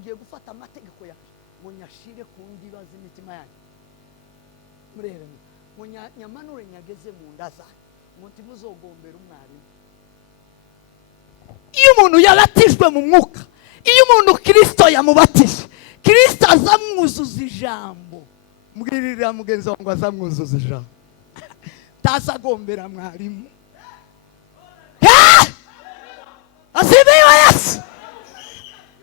ngiye gufata amategeko yawe ngo nyashire ku ndiba z'imitima yanyu. Murebe ngo nyamanure nyageze mu nda zanyu ngo ntimuzogombera umwarimu. Iyo umuntu yabatijwe mu mwuka, iyo umuntu Kristo yamubatije, Kristo azamwuzuza ijambo. Mbwirira mugenzi wawe ngo azamwuzuza ijambo. Tazagombera mwarimu. Asibiwe Yesu.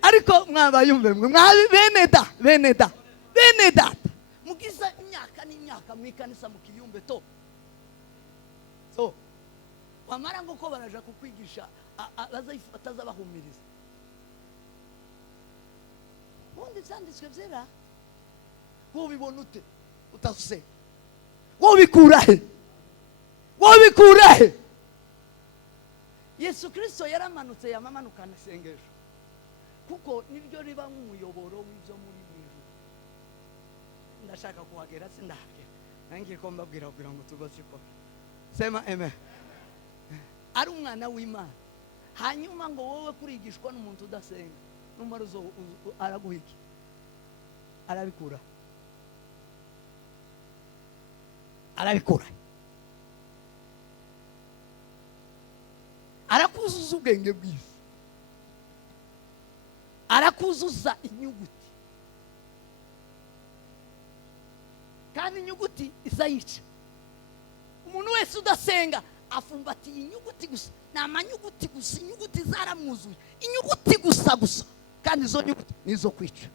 Ariko mwabayumve mwe bene da mugiza imyaka n'imyaka mwikanisa mukiyumbe to. So wamara ngo ko baraja kukwigisha atazabahumiriza. Ubundi byanditswe byera wo bibona ute utase wo bikurahe Yesu Kristo yaramanutse yamamanukana isengesho kuko niryo riba nk'umuyoboro w'ibyo muri mwijuru. Ndashaka kuhagera sindahagera nangiye ko mbabwira kugira ngo tubasiko. Sema amen. Ari umwana w'Imana hanyuma ngo wowe kurigishwa n'umuntu udasenga numara araguhiki arabikura arakuzuza ubwenge bw'isi, arakuzuza inyuguti, kandi inyuguti izayica. Umuntu wese udasenga afumbatiye inyuguti gusa, n'amanyuguti gusa, inyuguti zaramwuzuye, inyuguti gusa kandi izo nyuguti nizo kwica,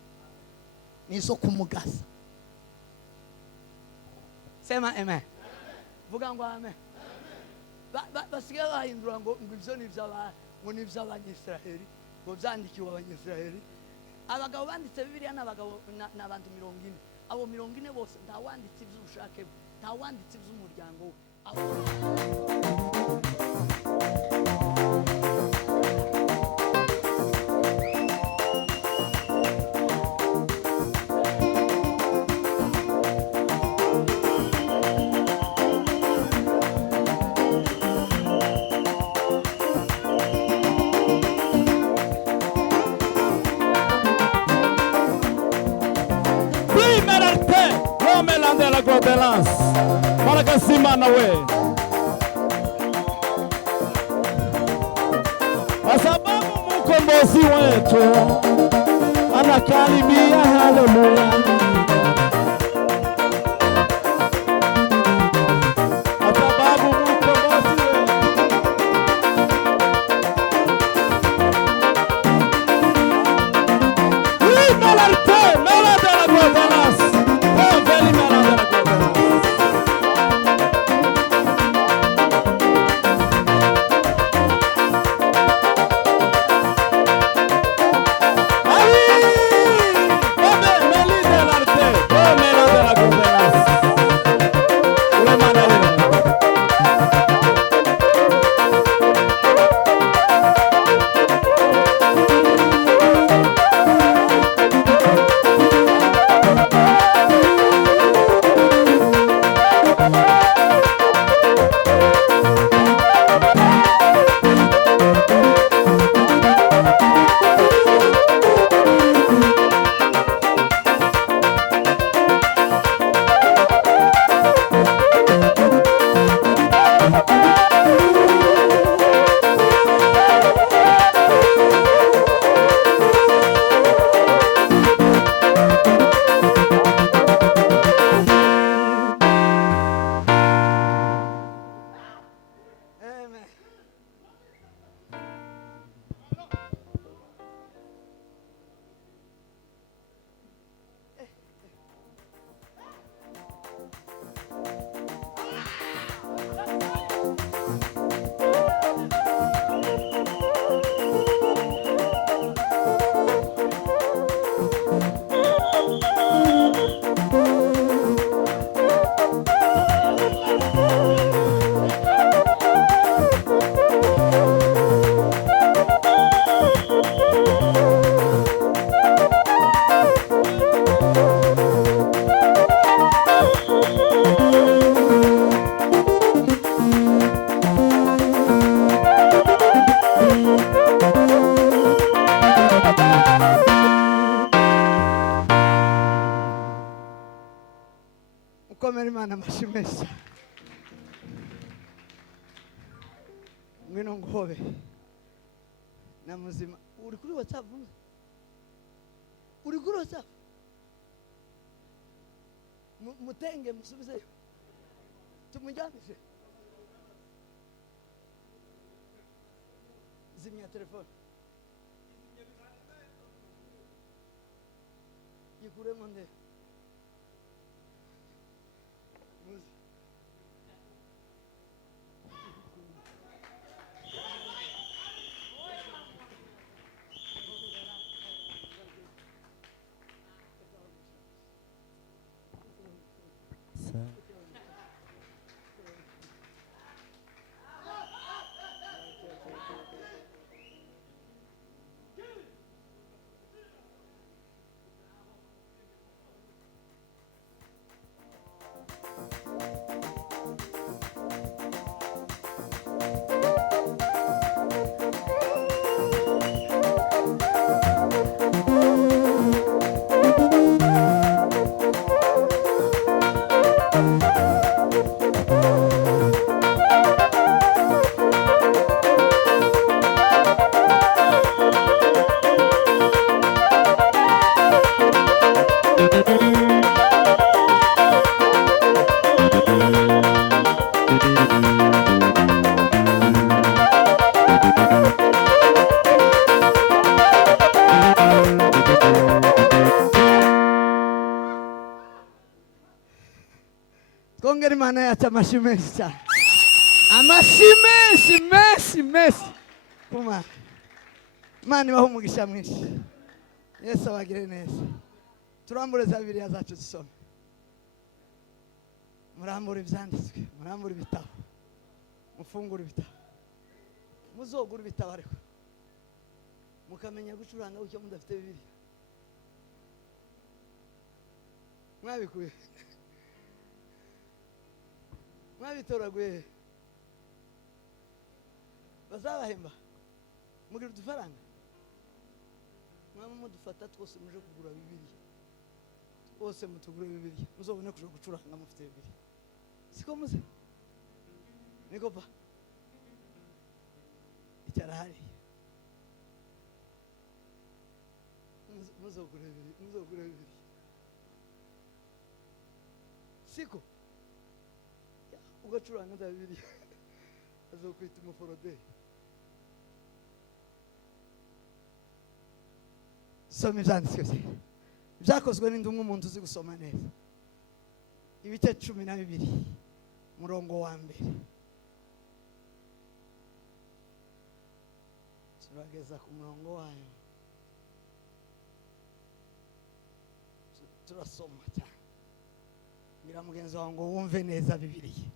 nizo kumugaza. Sema amen. Vuga ngo amen. Basigaye bahindura ngo ibyo ni iby'Abanyisiraheli, ngo byandikiwe Abanyisiraheli. Abagabo banditse Bibiliya n'abagabo n'abantu 40. Abo 40 bose nta wanditse iby'ubushake bwe, nta wanditse iby'umuryango we. Simana we kwa sababu mkombozi wetu anakaribia. Haleluya. Imana amashimesha. Ngwino nguhobe. Na muzima. Uri kuri WhatsApp? Uri kuri WhatsApp? Mutenge musubizeyo. Tumujyamishe. Zimya telefone. Yikuremo nde. Muzi. Twongere Imana yacu amashyi menshi cyane. Amashyi menshi. Kuma. Imana ibahe umugisha mwinshi. Yesu abagire neza. Turambure za Bibiliya zacu dusome. Murambure ibyanditswe, murambure ibitabo. Mufungure ibitabo. Muzogura ibitabo ariko. Mukamenya gucuranga ucyo mudafite Bibiliya. Mwabikuye. Mwabitoraguye. Bazabahemba. Mugira udufaranga. Mwaba mudufata twose muje kugura Bibiliya. Twose mutugura Bibiliya. Muzobone kuja gucuranga mufite Bibiliya. Siko muze. Niko pa. Icara hari. Muzogura Bibiliya. Siko. Ugacuranga nda Bibiliya. Azokwita umuforoderi. Soma ibyanditswe. Byakozwe n'indumwe umuntu uzi gusoma neza. Ibice 12 murongo wa mbere. Turageza ku murongo wayo. Turasoma cyane. Ngira mugenzi wawe ngo wumve neza Bibiliya.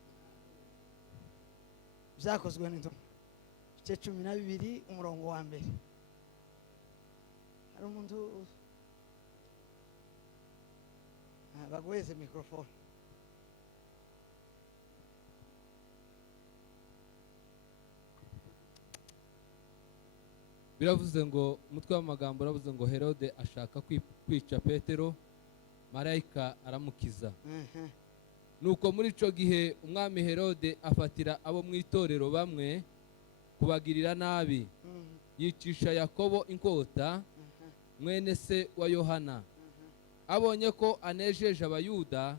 Byakozwe n'indumwe. Ibice 12 umurongo wa mbere. Hari umuntu bagweze mikrofone. Biravuze ngo umutwe w'amagambo uravuze ngo Herode ashaka kwica Petero, marayika aramukiza. Nuko muri ico gihe umwami Herode afatira abo mu itorero bamwe kubagirira nabi, yicisha Yakobo inkota, mwene se wa Yohana. Abonye ko anejeje abayuda,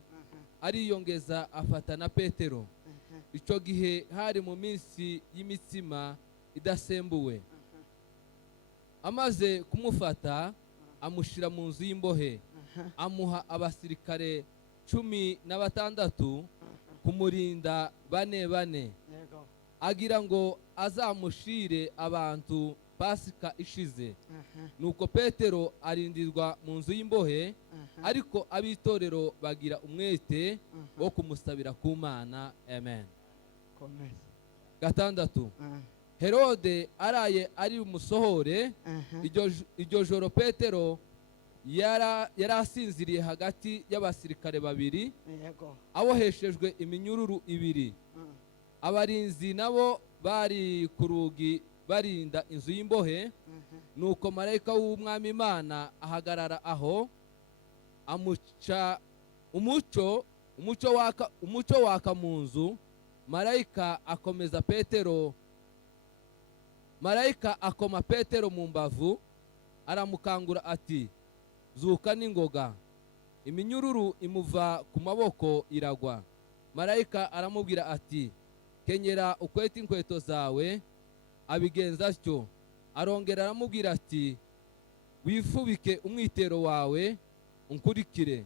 ariyongeza afata na Petero. Ico gihe hari mu minsi y'imitsima idasembuwe. Amaze kumufata, amushira mu nzu y'imbohe, amuha abasirikare 16 kumurinda bane. Agira ngo azamushire abantu Pasika ishize. Nuko Petero arindirwa mu nzu y'imbohe, ariko abitorero bagira umwete wo kumusabira ku Mana. Amen. 6. Herode araye ari umusohore, iryo joro Petero yarasinziriye hagati y'abasirikare babiri, aboheshejwe iminyururu 2. Abarinzi nabo bari ku rugi barinda inzu y'imbohe. Nuko marayika w'umwami Imana ahagarara aho, amuca umuco umucyo waka mu nzu. Marayika akoma Petero mu mbavu, aramukangura ati, zuka n'ingoga. Iminyururu imuva ku maboko iragwa. Marayika aramubwira ati, kenyera ukwete inkweto zawe. Abigenza atyo. Arongera aramubwira ati, wifubike umwitero wawe, unkurikire.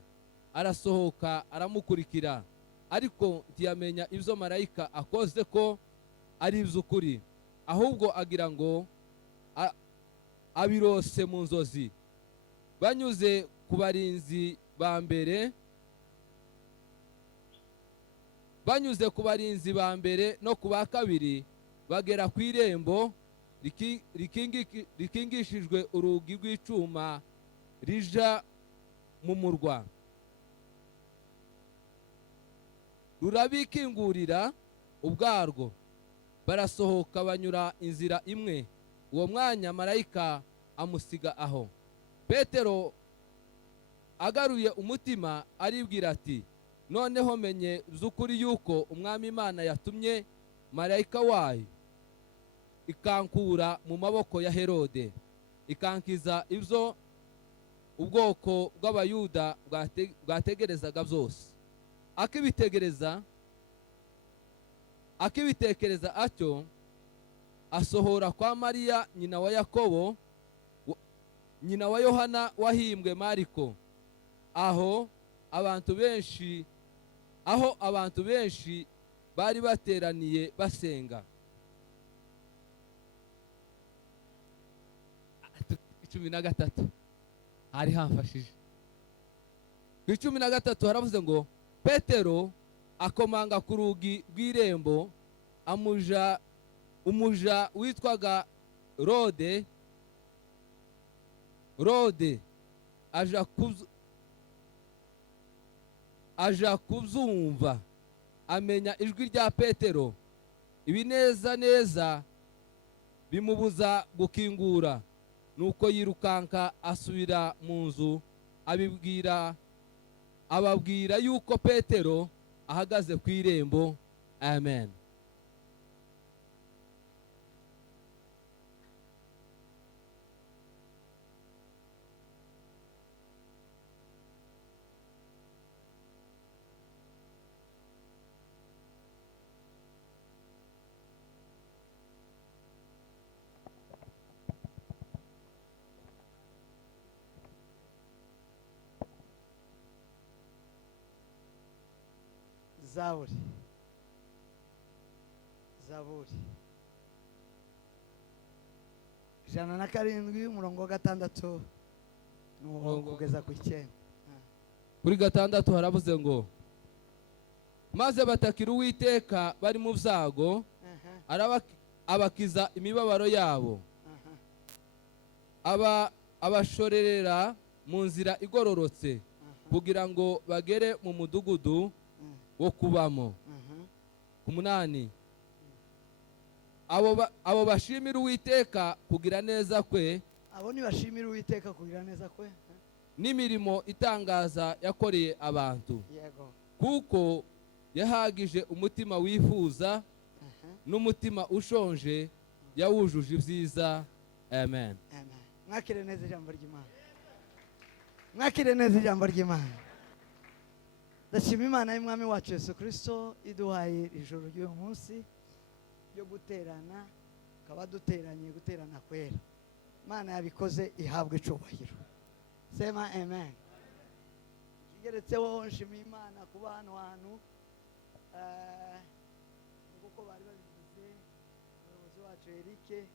Arasohoka aramukurikira, ariko ntiyamenya ibyo marayika akoze ko ari iby'ukuri, ahubwo agira ngo abirose mu nzozi. Banyuze ku barinzi ba mbere no ku ba kabiri, bagera ku irembo rikingishijwe urugi rw'icyuma rija mu murwa. Rurabikingurira ubwarwo. Barasohoka banyura inzira imwe. Uwo mwanya marayika amusiga aho. Petero agaruye umutima aribwira ati, noneho menye by'ukuri yuko umwami Imana yatumye marayika wayo ikankura mu maboko ya Herode, ikankiza ibyo ubwoko bw'Abayuda bwategerezaga byose. Akibitekereza atyo, asohora kwa Mariya nyina wa Yakobo, nyina wa Yohana wahimbwe Mariko, aho abantu benshi bari bateraniye basenga. 13 hari hamfashije. Ku 13 haravuze ngo Petero akomanga ku rugi rw'irembo, umuja witwaga Rode aja kubyumva, amenya ijwi rya Petero. Ibi neza bimubuza gukingura, nuko yirukanka asubira mu nzu, ababwira yuko Petero ahagaze ku irembo. Amen. Zaburi 107 umurongo wa 6 kugeza ku 9. Kuri 6 haravuze ngo, maze batakira Uwiteka bari mu byago, abakiza imibabaro yabo. Abashorerera mu nzira igororotse, kugira ngo bagere mu mudugudu wo kubamo. Ku 8, abo bashimira Uwiteka kugira neza kwe. Abo ni bashimira Uwiteka kugira neza kwe n'imirimo itangaza yakoreye abantu. Yego. Kuko yahagije umutima wifuza n'umutima ushonje yawujuje ibyiza. Amen. Amen. Mwakire neza ijambo ry'Imana. Mwakire neza ijambo ry'Imana. Ndashima Imana y'Umwami wacu Yesu Kristo iduhaye ijoro ry'uyu munsi yo guterana, ukaba duteranye guterana kwera. Imana yabikoze ihabwe icubahiro. Sema amen. Kigeretseho nshima Imana kuba hano hantu, kuko bari babivuze umuyobozi wacu Eric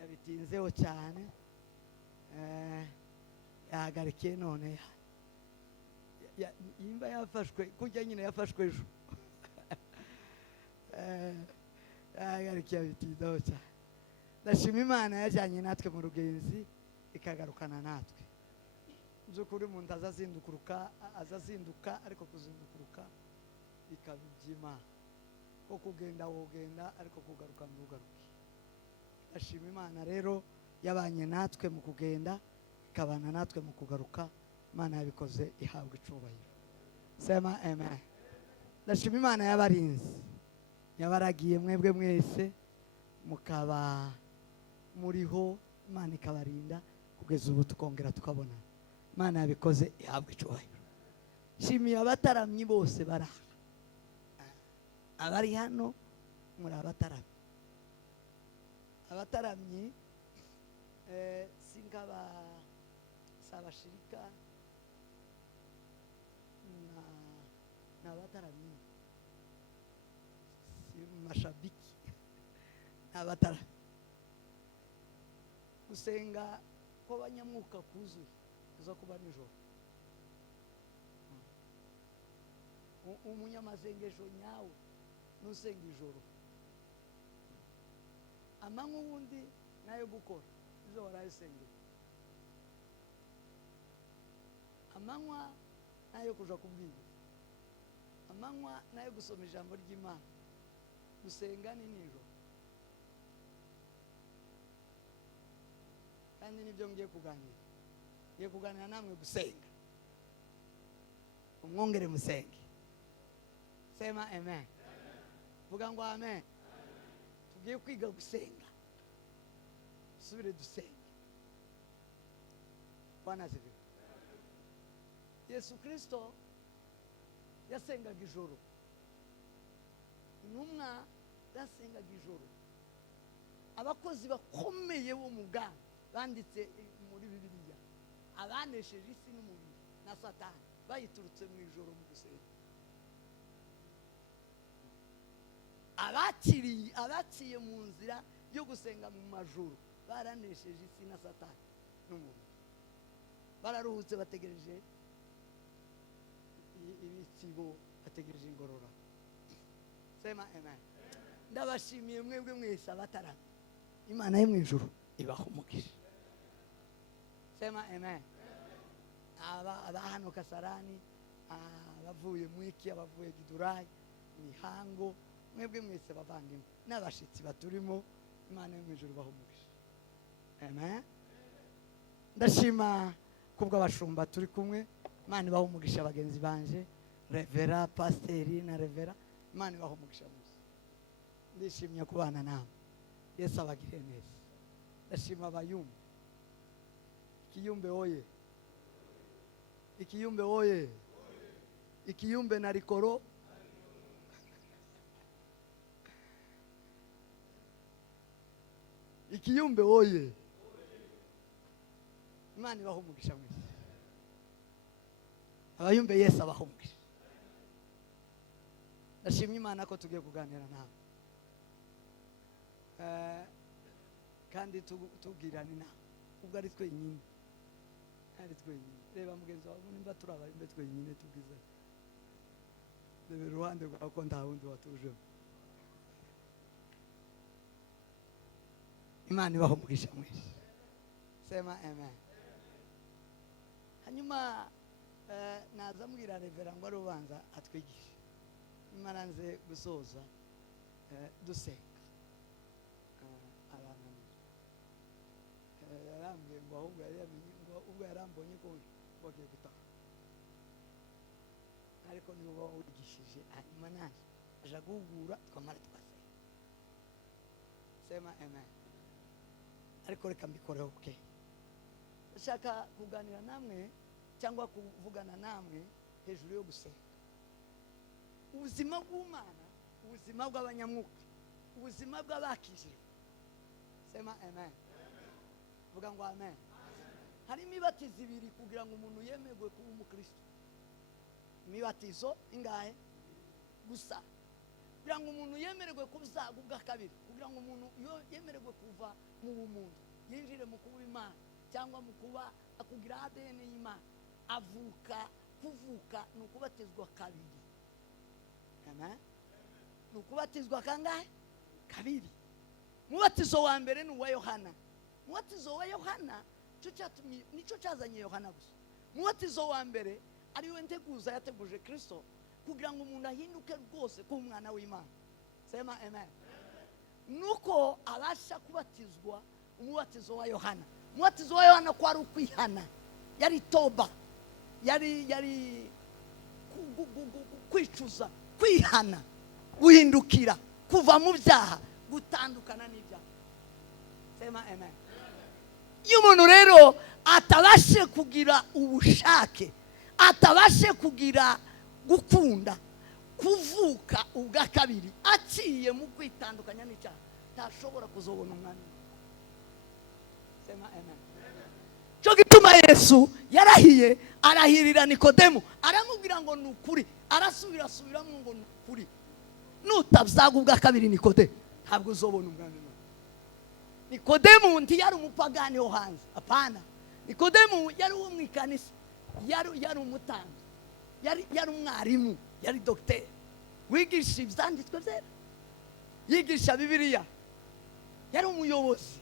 yabitinzeho cyane, yahagarikiye none yimba yafashwe kujya nyine yafashwe ejo. Yahagarikiye yabitinzeho cyane. Ndashima Imana yajyanye natwe mu rugenzi ikagarukana natwe. By'ukuri umuntu azazinduka ariko kuzindukuruka bikaba iby'Imana, ko kugenda wogenda ariko kugaruka ntugaruke. Ndashima Imana rero yabanye natwe mu kugenda, ikabana natwe mu kugaruka. Imana yabikoze ihabwa icubahiro. Sema amen. Ndashima Imana y'abarinzi yabaragiye mwebwe mwese mukaba muriho, Imana ikabarinda kugeza ubu tukongera tukabona. Imana yabikoze ihabwe icyubahiro. Shimiye abataramyi bose baraha, abari hano muri abataramyi. Abataramyi singaba sabashirika na abataramyi si mashabiki abataramyi. Gusenga kw'abanyamwuka kuzuye kuza kuba nijoro. Umunyamasengesho nyawe nusenga ijoro, amanywa ubundi nayo gukora izo warayisengera, amanywa nayo kuja kubwira, amanywa nayo gusoma ijambo ry'Imana. Gusenga ni nijoro, kandi nibyo ngiye kuganira namwe gusenga. Umwongere musenge. Sema amen. Vuga ngo amen. Tugiye kwiga gusenga, subire dusenge. Bwana asifiwe. Yesu Kristo yasengaga ijoro, intumwa yasengaga ijoro. Abakozi bakomeye bo mu bwami banditse muri Bibiliya abanesheje isi n'umubiri na Satani bayiturutse mu ijoro mu gusenga. Abaciye mu nzira yo gusenga mu majoro baranesheje isi na Satani n'umubiri. Bararuhutse, bategereje ibitsibo, bategereje ingorora. Sema amen. Ndabashimiye mwebwe mwese abataramye. Imana yo mu ijuru ibaha umugisha. Sema amen. Aba hano Kasarani, abavuye Mwiki, abavuye Gidurayi, Mihango, mwebwe mwese bavandimwe n'abashitsi baturimo, Imana yo mu ijuru ibaha umugisha. Amen. Ndashima kubwo abashumba turi kumwe. Imana ibaha umugisha bagenzi banje, Revera, Pasiteri na Revera. Imana ibaha umugisha mwese. Ndishimye kubana namwe. Yesu abagire neza. Ndashima abayumbe. Ikiyumbe oye. Ikiyumbe oye. Ikiyumbe na Rikoro. Ikiyumbe oye. Imana ibaha umugisha mwese. Abayumbe Yesu abaha umugisha. Ndashimye Imana ko tugiye kuganira nawe. Kandi tubwirana inama ubwo ari twenyine. Reba mugenzi wawe nimba turaba imbe twenyine tubwiza. Reba uruhande rwawe ko nta wundi watuje. Imana ibaho umugisha mwese. Sema amen. Hanyuma naza mbwira Revera ngo ari ubanza atwigishe. Imana nze gusoza dusenga. Yarambwiye ngo ahubwo ubwo yarambonye ko bagiye gutaha, ariko niba wigishije hanyuma nanjye aja guhugura twamara tugasenga. Sema amen. Ariko reka mbikoreho ke. Ndashaka kuganira namwe cyangwa kuvugana namwe hejuru yo gusenga. Ubuzima bw'Imana, ubuzima bw'abanyamwuka, ubuzima bw'abakijijwe. Sema amen. Vuga ngo amen. Hari imibatizo ibiri kugira ngo umuntu yemerwe kuba umukristo. Imibatizo ingahe? Gusa. Kugira ngo umuntu yemerwe kuzaga ubwa kabiri, kugira ngo umuntu yemerwe kuva mu bumuntu yinjire mu kuba Imana cyangwa mu kuba akugira ADN y'Imana, kuvuka ni ukubatizwa kabiri. Amen. Ni ukubatizwa kangahe? Kabiri. Mubatizo wa mbere ni uwa Yohana. Mubatizo wa Yohana nicyo cyazanye Yohana gusa. Mubatizo wa mbere ari we nteguza yateguje Kristo kugira ngo umuntu ahinduke rwose ku mwana w'Imana. Sema amen. Nuko abasha kubatizwa umubatizo wa Yohana. Umubatizo wa Yohana kwari ukwihana, yari toba, yari kwicuza, kwihana, guhindukira, kuva mu byaha, gutandukana n'ibyaha. Sema amen. Iyo umuntu rero atabashe kugira ubushake, atabashe kugira gukunda, kuvuka ubwa kabiri, aciye mu kwitandukanya n'icyaha, ntashobora kuzobona umwami. Sema amen. Cyo gituma Yesu yarahiye, arahirira Nikodemo, aramubwira ngo ni ukuri, arasubiramo ngo ni ukuri, nutabyaga ubwa kabiri Nikodemo, ntabwo uzobona umwami. Nikodemo ntiyari umupagani wo hanze, apana. Nikodemo yari uwo mu ikanisa, yari umutambyi, yari umwarimu, yari dogiteri, wigisha ibyanditswe byera, yigisha Bibiliya, yari umuyobozi.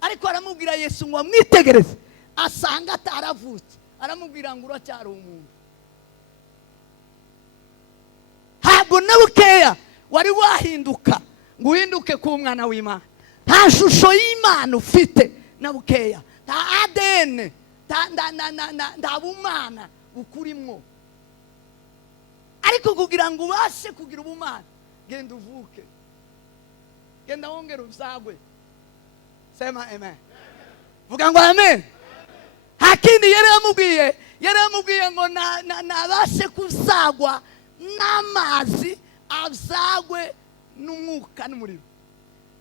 Ariko aramubwira Yesu ngo amwitegereze, asanga ataravutse, aramubwira ngo uracyari umuntu. Ntabwo na bukeya wari wahinduka ngo uhinduke ku mwana w'Imana. Nta shusho y'Imana ufite na bukeya, nta ADN, nta bumana bukurimwo. Ariko kugira ngo ubashe kugira ubumana, genda uvuke, genda wongere uzagwe. Sema amen. Vuga ngo amen. Hakini yaramubwiye ngo nabashe kuzagwa n'amazi, azagwe n'umwuka n'umuriro.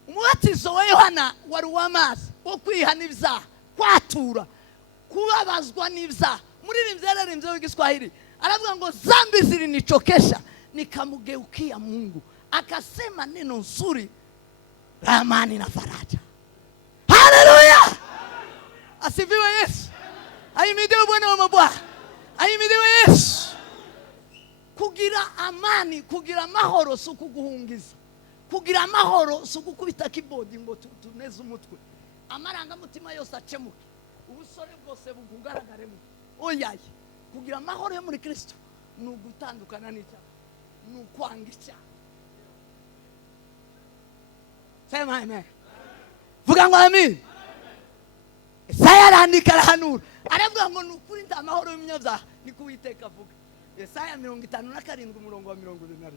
Umubatizo wa Yohana wari uw'amazi, wo kwihana ibyaha, kwatura, kubabazwa n'ibyaha. Umuririmbyi yararimbye w'igiswahili aravuga ngo zambi zilinichokesha nikamgeukia Mungu akasema neno nzuri la amani na faraja. Haleluya! Asifiwe Yesu. Ahimidiwe Bwana wa mabwana. Ahimidiwe Yesu. Kugira amani, kugira mahoro si ukuguhungiza. Kugira amahoro si ukukubita keyboard ngo tuneze umutwe. Amarangamutima yose acemuke, ubusore bwose bugaragaremo. Oyaye, kugira amahoro yo muri Kristo ni ugutandukana n'icyaha, ni ukwanga icyaha. Sema amen. Vuga ngo amen. Yesaya arandika arahanura, aravuga ngo ni ukuri nta mahoro y'umunyabyaha, ni ko Uwiteka avuga. Yesaya 57 umurongo wa 20.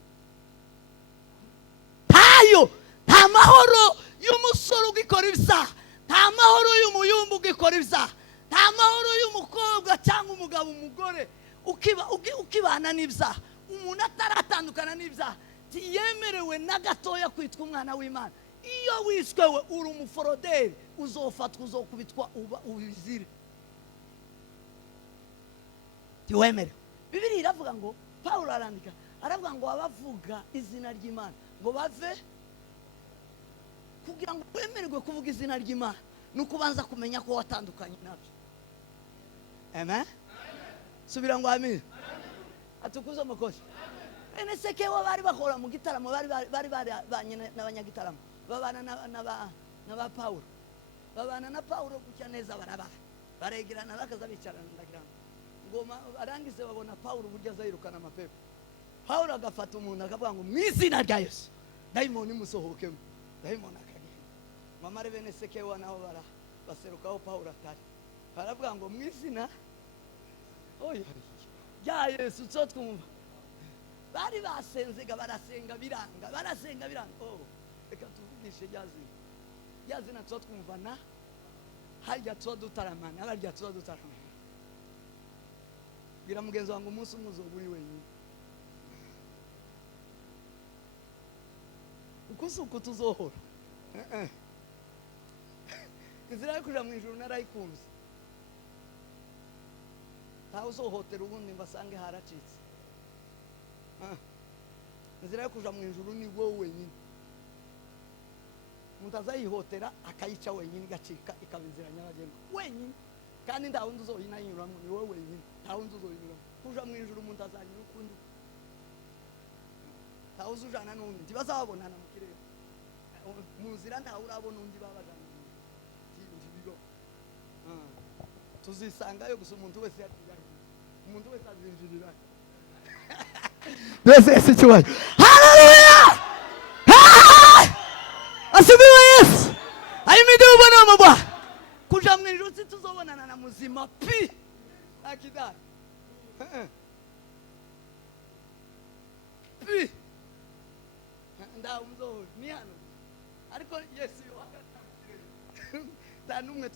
Nta mahoro y'umusore ugikora ibyaha, nta mahoro y'umuyumbu ugikora ibyaha, nta mahoro y'umukobwa cyangwa umugabo umugore ukibana n'ibyaha. Umuntu ataratandukana n'ibyaha tiyemerewe na gatoya kwitwa umwana w'Imana. Iyo wiswewe uri umuforoderi, uzofatwa, uzokubitwa, ubizire. Tiwemerewe. Bibiliya iravuga ngo, Paulo arandika, aravuga ngo abavuga izina ry'Imana ngo bave, kugira ngo wemererwe kuvuga izina ry'Imana nuko ubanza kumenya ko watandukanye nabyo. Amen. Subira ngo amen. Atukuze umukozi. Ene sekewa bari bakora mu gitaramo, bari banyine n'abanyagitaramo, babana na Paulo, babana na Paulo gutya neza, baregerana bakaza bicarana ndagirana ngoma. Arangize babona Paulo burya azayirukana amapepo. Paulo agafata umuntu akavuga ngo mu izina rya Yesu daimoni musohokemo, daimoni akagenda. Mamare bene sekewa naho baserukaho Paulo atari, baravuga ngo mu izina ya Yesu cyo twumva. Bari basenzega, barasenga biranga. Reka tuvugishe yazina cyo twumvana, hajya cyo dutaramana, abarya cyo dutaramana. Gira mugenzi wangu umunsi umwe uzoburi wenyine. Uko tuzohora. Inzira yo kuja mu ijuru narayikunze. Ntawe uzohotera ubundi ngo asange haracitse. Inzira yo kuja mu ijuru ni wowe wenyine. Umuntu azayihotera akayica wenyine, igacika ikaba inzira nyabagendwa wenyine, kandi nta wundi uzoyinanyuramo, ni wowe wenyine, nta wundi uzoyinyuramo. Kuja mu ijuru umuntu azanyura ukundi, ntawe uzujana n'undi, ntibazababonana mu kirere. Mu nzira ntawe urabona undi babajana ibigo. Tuzisangayo gusa umuntu wese yatijanye, umuntu wese azinjirira. Bless Yesu cyubahiro. Haleluya! Asifiwe Yesu. Ahimidiwe Bwana wa mabwana. Kuja mu ijuru tuzobonana na muzima pi akidari. wapi ndawumzo ni hano ariko Yesu yohagatamukire nta numwe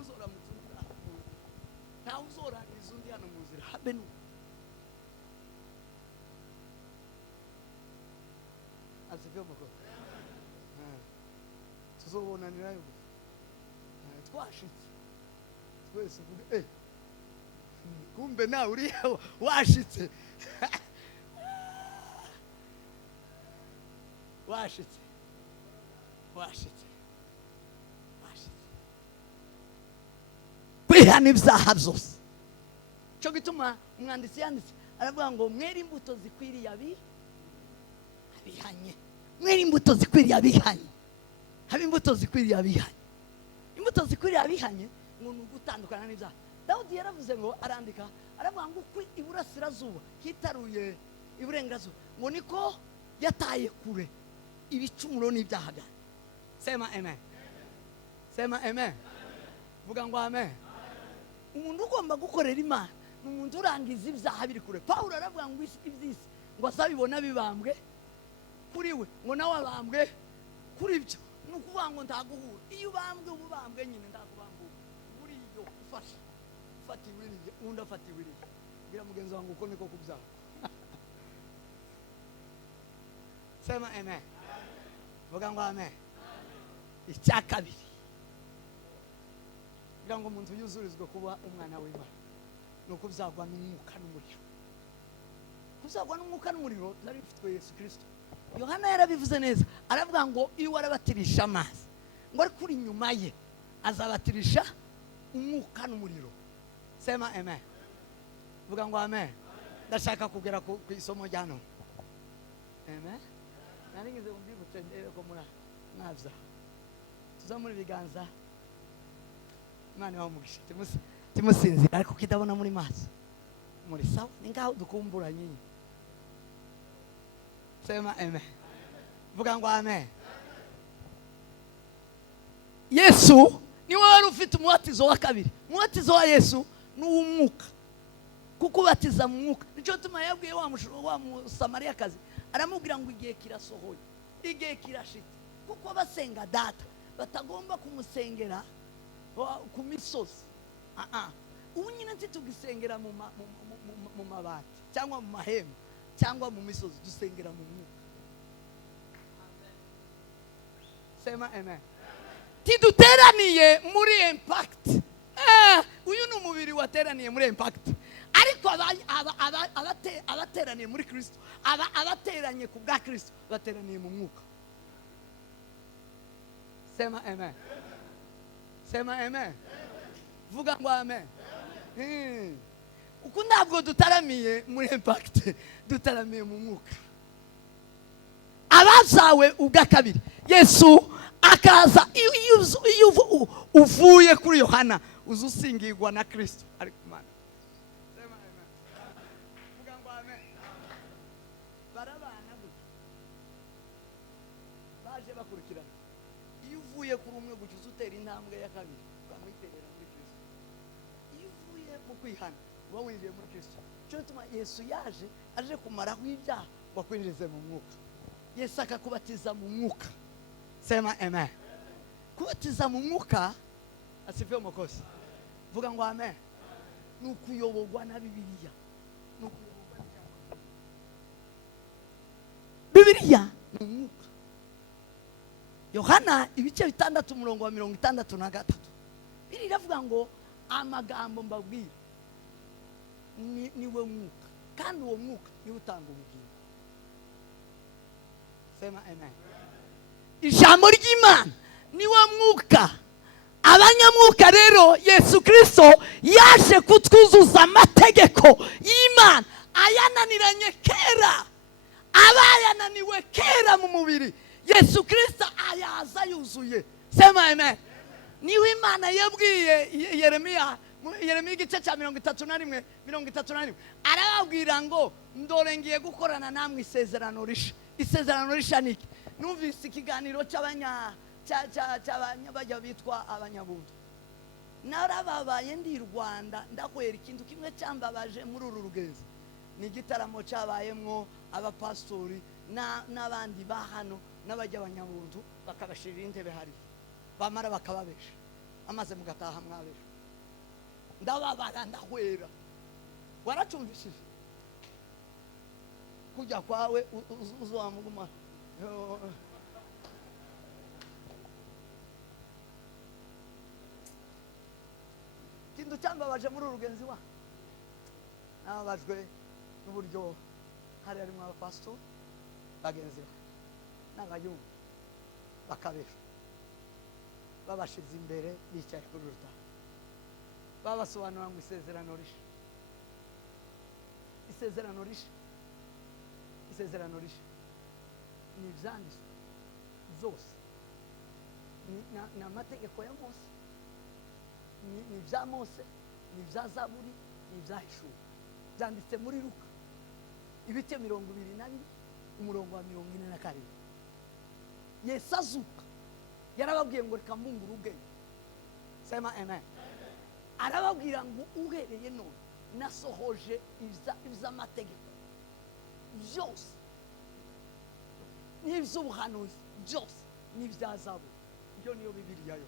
uzora mu nzira nta uzora izundi hano mu nzira habe nu azivyo mako tuzobonanira yo twashitse twese kumbe nawe uri washitse washitse kwihana ibyaha byose cyo gituma umwanditsi yanditse aravuga ngo mwere imbuto zikwiriye abihanye mwere imbuto zikwiriye abihanye habe imbuto zikwiriye abihanye imbuto zikwiriye abihanye ngo ni ugutandukana n'ibyaha. Dawudi yaravuze ngo arandika aravuga ngo uko iburasirazuba hitaruye iburengerazuba ngo niko yataye kure ibicumuro n'ibyaha byanyu. Sema amen. Sema amen. Vuga ngo amen. Umuntu ugomba gukorera Imana ni umuntu urangiza ibyaha biri kure. Pawulo aravuga ngo iby'isi ngo azabibona bibambwe kuri we ngo nawe abambwe kuri byo. Ni ukuvuga ngo ndaguhura iyo ubambwe ubambwe nyine ndakubambura buriyo ufashe fati wiriye undi afati wiriye bwira mugenzi wangu uko niko kubyaha. Sema amen. Vuga ngo amen. Icya kabiri kugira ngo umuntu yuzurizwe kuba umwana w'Imana ni ukubyagwa n'umwuka n'umuriro. Kubyagwa n'umwuka n'umuriro byari bifitwe Yesu Kristo. Yohana yarabivuze neza aravuga ngo iyo warabatirisha amazi ngo ari kuri nyuma ye azabatirisha umwuka n'umuriro. Sema amen. Vuga ngo amen. Ndashaka kugera ku isomo ryano. Amen. Naringize umbibutse ndere ko mwaza tuzamura ibiganza Imana wamugisha timusinzira ariko kidabona muri maso muri sawa ningaho dukumbura nyinyi. Sema amen. Vuga ngo amen. Yesu niwe wari ufite umubatizo wa kabiri. Umubatizo wa Yesu ni uw'umwuka kuko ubatiza mu mwuka. Nicyo tuma yabwiye wa Samariyakazi aramubwira ngo igihe kirasohoye igihe kirashitse kuko basenga data batagomba kumusengera ku misozi. Ubu nyine ntitugisengera mu mabati cyangwa mu mahema cyangwa mu misozi dusengera mu mwuka. Sema amen. Tiduteraniye muri impact. Uyu ni umubiri wateraniye muri impact ariko abateraniye muri Kristo abateranye ku bwa Kristo bateraniye mu mwuka. Sema amen. Sema amen. Vuga ngo amen. Uko ntabwo dutaramiye muri impact dutaramiye mu mwuka. Abazawe ubwa kabiri Yesu akaza iyo uvuye kuri Yohana uzusingirwa na Kristo ari kumana. Sema amen. Vuga ngo amen. Barabana baje bakurikirana iyo uvuye kuri umwe gucuza utera intambwe ya kabiri ukamwiterera muri Kristo. Iyo uvuye mu kwihana uba winjiye muri Kristo. Cyo tuma Yesu aje kumaraho ibyaha ngo akwinjize mu mwuka. Yesu akakubatiza mu mwuka. Sema amen. Kubatiza mu mwuka asifiwe mukozi. Vuga ngo amen. Nukuyoborwa na Bibiliya. Bibiliya ni umwuka. Yohana ibice 6:63 biri iravuga ngo amagambo mbabwira niwe mwuka kandi uwo mwuka niwe utanga ubugingo. Sema amen. Ijambo ry'Imana niwe mwuka. Abanyamwuka rero Yesu Kristo yaje kutwuzuza amategeko y'Imana ayananiranye kera. Abayananiwe kera mu mubiri Yesu Kristo ayaza yuzuye. Sema amen. Niwe Imana yabwiye Yeremiya igice cya 31 arababwira ngo ndore ngiye gukorana namwe isezerano risha. Isezerano risha niki? Numvise ikiganiro cy'abanyabajya bitwa abanyabuntu. Narababaye ndi Rwanda ndakwera ikintu kimwe cyambabaje muri uru rugezi. ni igitaramo cyabayemwo abapastori n'abandi ba hano n'abajya abanyabuntu bakabashirira intebe hari bamara bakababesha amaze mugataha mwabesha ndababara ndahwera waracumvishije kujya kwawe uzamuguma kintu cyambabaje muri urugenzi wa nababajwe n'uburyo hari harimo abapastori bagenzi be n'abayumva bakabesha babashize imbere bicaye kuri rutare babasobanura ngo isezerano rishe ni ibyanditswe zose ni amategeko ya Mose, ni ibya Mose, ni ibya Zaburi, ni ibya Hishuwe, byanditse muri Luka ibice 22 umurongo wa 44. Yesu azuka yarababwiye ngo reka mbungure ubwenge, sema amen. Arababwira ngo uhereye none nasohoje iby'amategeko byose n'iby'ubuhanuzi byose n'ibya Zaburi. Iyo niyo Bibiliya yo.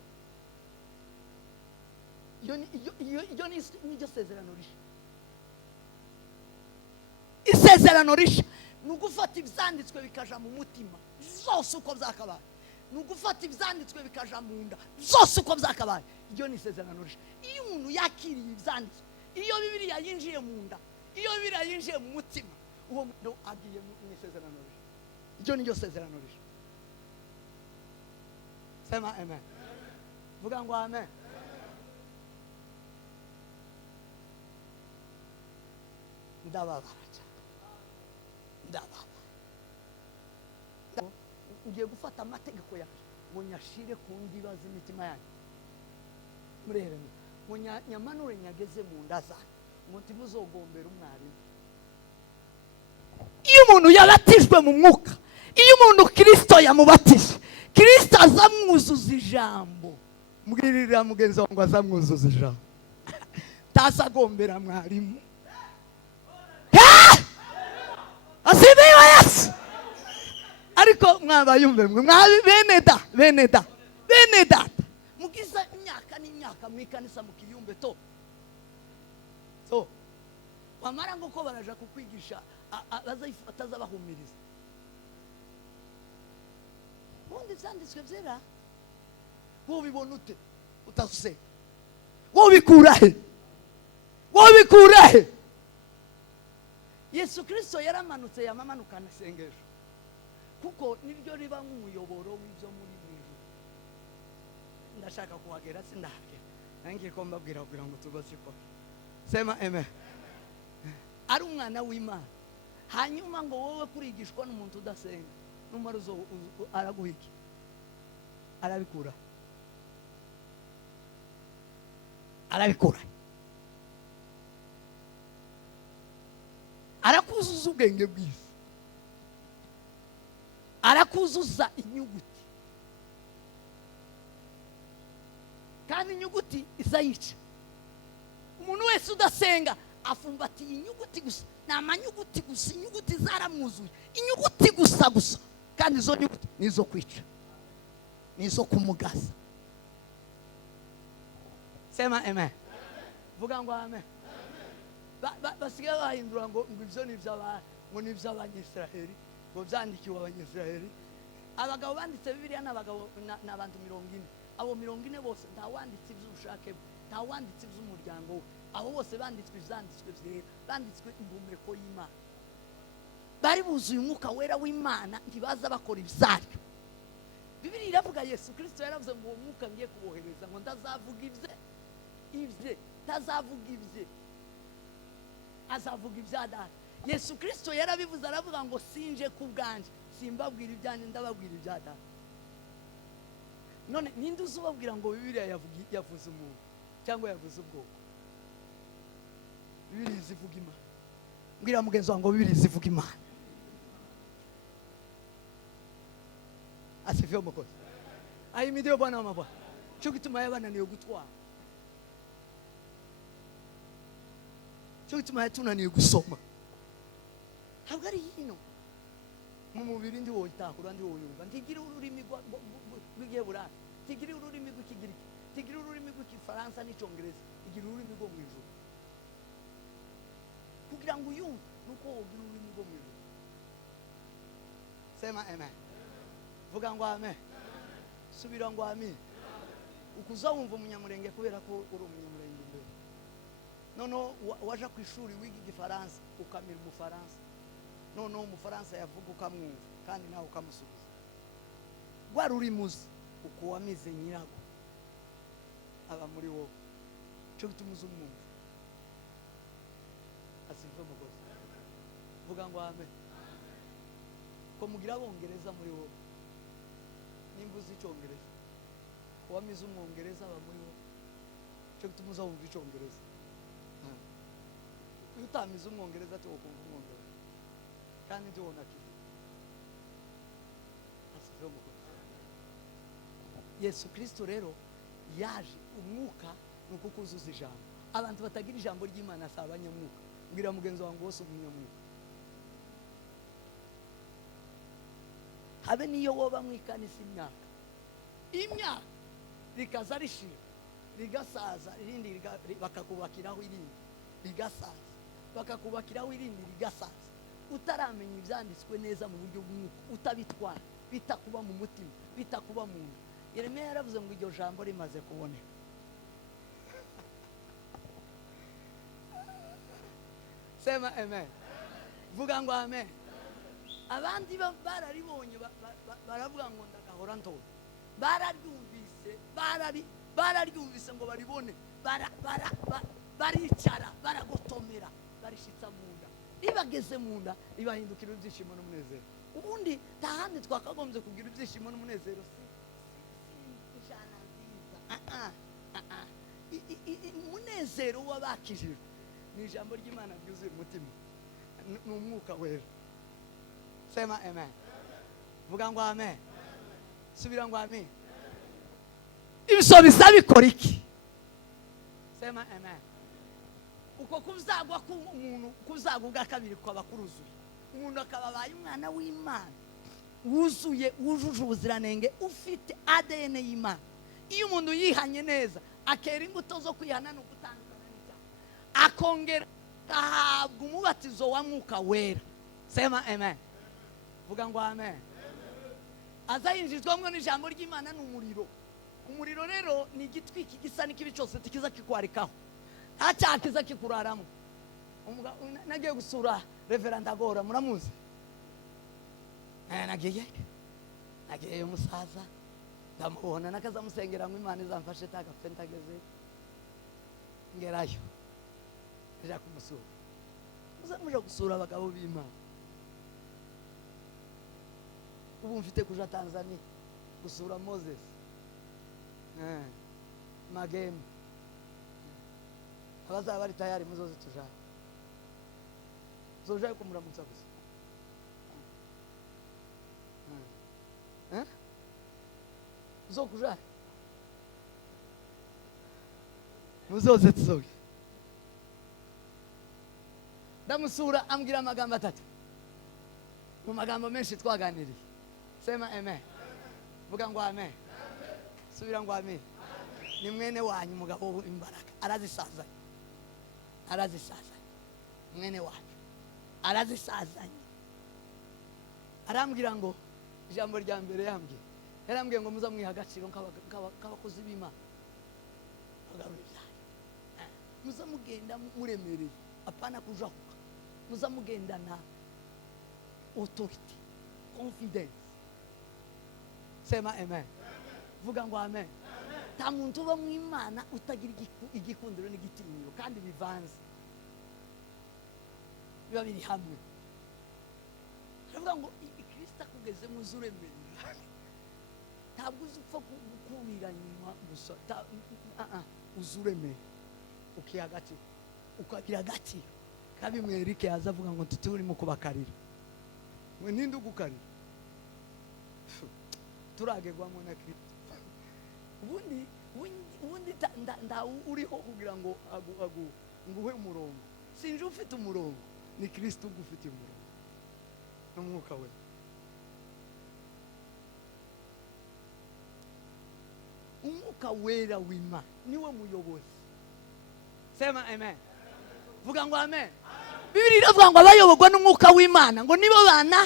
Iyo niryo sezerano rishe. Isezerano rishe ni ugufata ibyanditswe bikaja mu mutima zose uko byakabaye, ni ugufata ibyanditswe bikaja mu nda zose uko byakabaye. Iyo ni isezerano rishe. Iyo umuntu yakiriye ibyanditswe, iyo Bibiliya yinjiye mu nda, iyo Bibiliya yinjiye mu mutima, uwo muntu agiye mu isezerano rishe. Iyo niryo sezerano rishe. Sema amen. Vuga ngo amen. Ndababara ngiye gufata amategeko yawe ngo nyashire ku ndiba z'imitima yanyu murereme ngo nyamanure nyageze mu nda zanyu ngo ntimuzogombera umwarimu. Iyo umuntu yabatijwe mu mwuka, iyo umuntu Kristo yamubatije, Kristo azamwuzuza ijambo. Mbwirira mugenzi wawe ngo azamwuzuza ijambo, tasagombera mwarimu. Asibiwe Yesu. Ariko mwabayumve mwe bene da mugiza imyaka n'imyaka mwikanisa mukiyumbe to wamara ngo ko baraja kukwigisha atazabahumiriza. Ubundi byanditswe byera wowe bibona ute utazuse wowe bikura he? Yesu Kristo yaramanutse yamamanukana isengesho kuko niryo riba nk'umuyoboro w'ibyo muri mwijuru. Ndashaka kuhagera sindahagera nangiye ko mbabwira kugira ngo tubasiko. Sema amen. Ari umwana w'Imana hanyuma ngo wowe kurigishwa n'umuntu udasenga numara araguhiki arabikura arakuzuza ubwenge bwiza, arakuzuza inyuguti, kandi inyuguti izayica. Umuntu wese udasenga afumbatiye inyuguti gusa, ni amanyuguti gusa, inyuguti zaramwuzuye, inyuguti gusa kandi izo nyuguti nizo kwica, nizo kumugaza. Sema amen. Vuga ngo amen. Basigaye bahindura ngo ibyo ni iby'Abanyisiraheli, ngo byandikiwe Abanyisiraheli. Abagabo banditse Bibiliya n'abagabo n'abantu 40. Abo 40 bose nta wanditse iby'ubushake bwe, nta wanditse iby'umuryango we. Abo bose banditswe ibyanditswe byera, banditswe impumeko y'Imana. Bari buzuye umwuka wera w'Imana, ntibaza bakora ibyaryo. Bibiliya iravuga Yesu Kristo yaravuze ngo uwo mwuka ngiye kubohereza ngo ndazavuga ibye tazavuga ibye, azavuga ibya Data. Yesu Kristo yarabivuze aravuga ngo sinje ku bwanje, simbabwira ibyanjye ndababwira ibya Data. None ninde uzubabwira ngo Bibiliya yavuze umuntu cyangwa yavuze ubwoko? Bibiliya zivuga Imana. Mbwira mugenzi wangu ngo Bibiliya zivuga Imana. Asifiwe mukozi. Ahimidiwe Bwana wa mabwana. Cyo gituma yabananiye gutwara, cyo gituma yatunaniye gusoma. ntabwo ari hino mu mubiri ndi woyitahura ndi woyumva ntigira ururimi rw'igiheburayo ntigira ururimi rw'ikigiriki ntigira ururimi rw'igifaransa n'icyongereza igira ururimi rwo mu ijuru kugira ngo uyumve nuko wogira ururimi rwo mu ijuru sema amen vuga ngo amen subira ngo amen ukuza wumva umunyamurenge kubera ko uri umunyamurenge imbere noneho waje ku ishuri wiga igifaransa ukamira umufaransa noneho umufaransa yavuga ukamwumva kandi nawe ukamusubiza rwa rurimuzi uko wamize nyirago aba muri wowe cyo gituma uzi umwumva asive umugozi vuga ngo amen ko mugira abongereza muri wowe nimba uzi icyongereza wamize umwongereza aba muri wowe cyo gituma uza wumva icyongereza iyo utamize umwongereza ati wokumva umwongereza kandi ndi wona kivu asive umugozi Yesu Kristo rero yaje umwuka nuko kuzuza ijambo abantu batagira ijambo ry'Imana si abanyamwuka mbwira mugenzi wangu wose umunyamwuka habe niyo woba mwikanisa imyaka rikaza rishira rigasaza irindi bakakubakiraho irindi rigasaza bakakubakiraho irindi rigasaza utaramenya ibyanditswe neza mu buryo bw'umwuka utabitwara bitakuba mu mutima bitakuba mu nda Yeremiya yaravuze ngo iryo jambo rimaze kuboneka sema amen vuga ngo amen abandi bararibonye baravuga ngo ndagahora ntoye bararyumvise ngo baribone baricara baragotomera barishitsa mu nda ribageze mu nda ribahindukira ibyishimo n'umunezero ubundi tahandi twakagombye kugira ibyishimo n'umunezero ijana nziza umunezero w'abakijijwe ni ijambo ry'Imana ryuzuye umutima ni umwuka wera sema amen vuga ngo amen subira ngo amen ibyo bisa bikora iki sema amen uko kuzagwa k'umuntu kuzagwa bwa kabiri kwaba kuruzuye umuntu akababaye umwana w'Imana wuzuye wujuje ubuziranenge ufite ADN y'Imana iyo umuntu yihanye neza akera imbuto zo kwihana no gutandukana n'icyaha akongera ahabwa umubatizo wa mwuka wera sema amen vuga ngo amen azayinjizwamo n'ijambo ry'Imana n'umuriro umuriro rero ni igitwiki gisa n'ikibi cyose tikiza kikwarikaho nta cyaha kiza kikuraramo nagiye gusura Reverend Agora muramuzi nagiye umusaza ndamubona nakazamusengera ngo Imana izamfashe tagapfe ntageze ngerayo nja kumusura muzamuja gusura abagabo b'Imana ubu mfite kuja Tanzania gusura Moses Mageme abazaba bari tayari muzoze tujana zojaye kumuramutsa gusa zo kujaye muzoze tuzoge ndamusura ambwira amagambo atatu mu magambo menshi twaganiriye sema amen vuga ngo amen subira ngo amen ni mwene wanyu umugabo w'imbaraga arazisazanye mwene wanyu arazisazanye arambwira ngo ijambo rya mbere yarambwiye ngo muza mwiha agaciro nk'abakozi b'Imana muza mugenda muremereye apana kujahuka muza mugendana authority confidence sema amen vuga ngo amen nta muntu uba mu Imana utagira igikundiro n'igitinyiro kandi bivanze biba biri hamwe aravuga ngo Kristo akugeze mu zuremera ntabwo uzupfa gukubira nyuma gusa uzuremera ukiha agaciro ukagira agaciro kabimwe Eric yaza avuga ngo turimo kubakarira mwe ninde ugukarira turagegwamo na Kristo ubundi nda uriho kugira ngo nguhe umurongo sinje ufite umurongo ni Kristo ugufite umurongo n'umwuka we. Umwuka wera w'Imana niwe muyobozi. Sema amen. Vuga ngo amen. Bibiri iravuga ngo abayoborwa n'umwuka w'Imana ngo nibo bana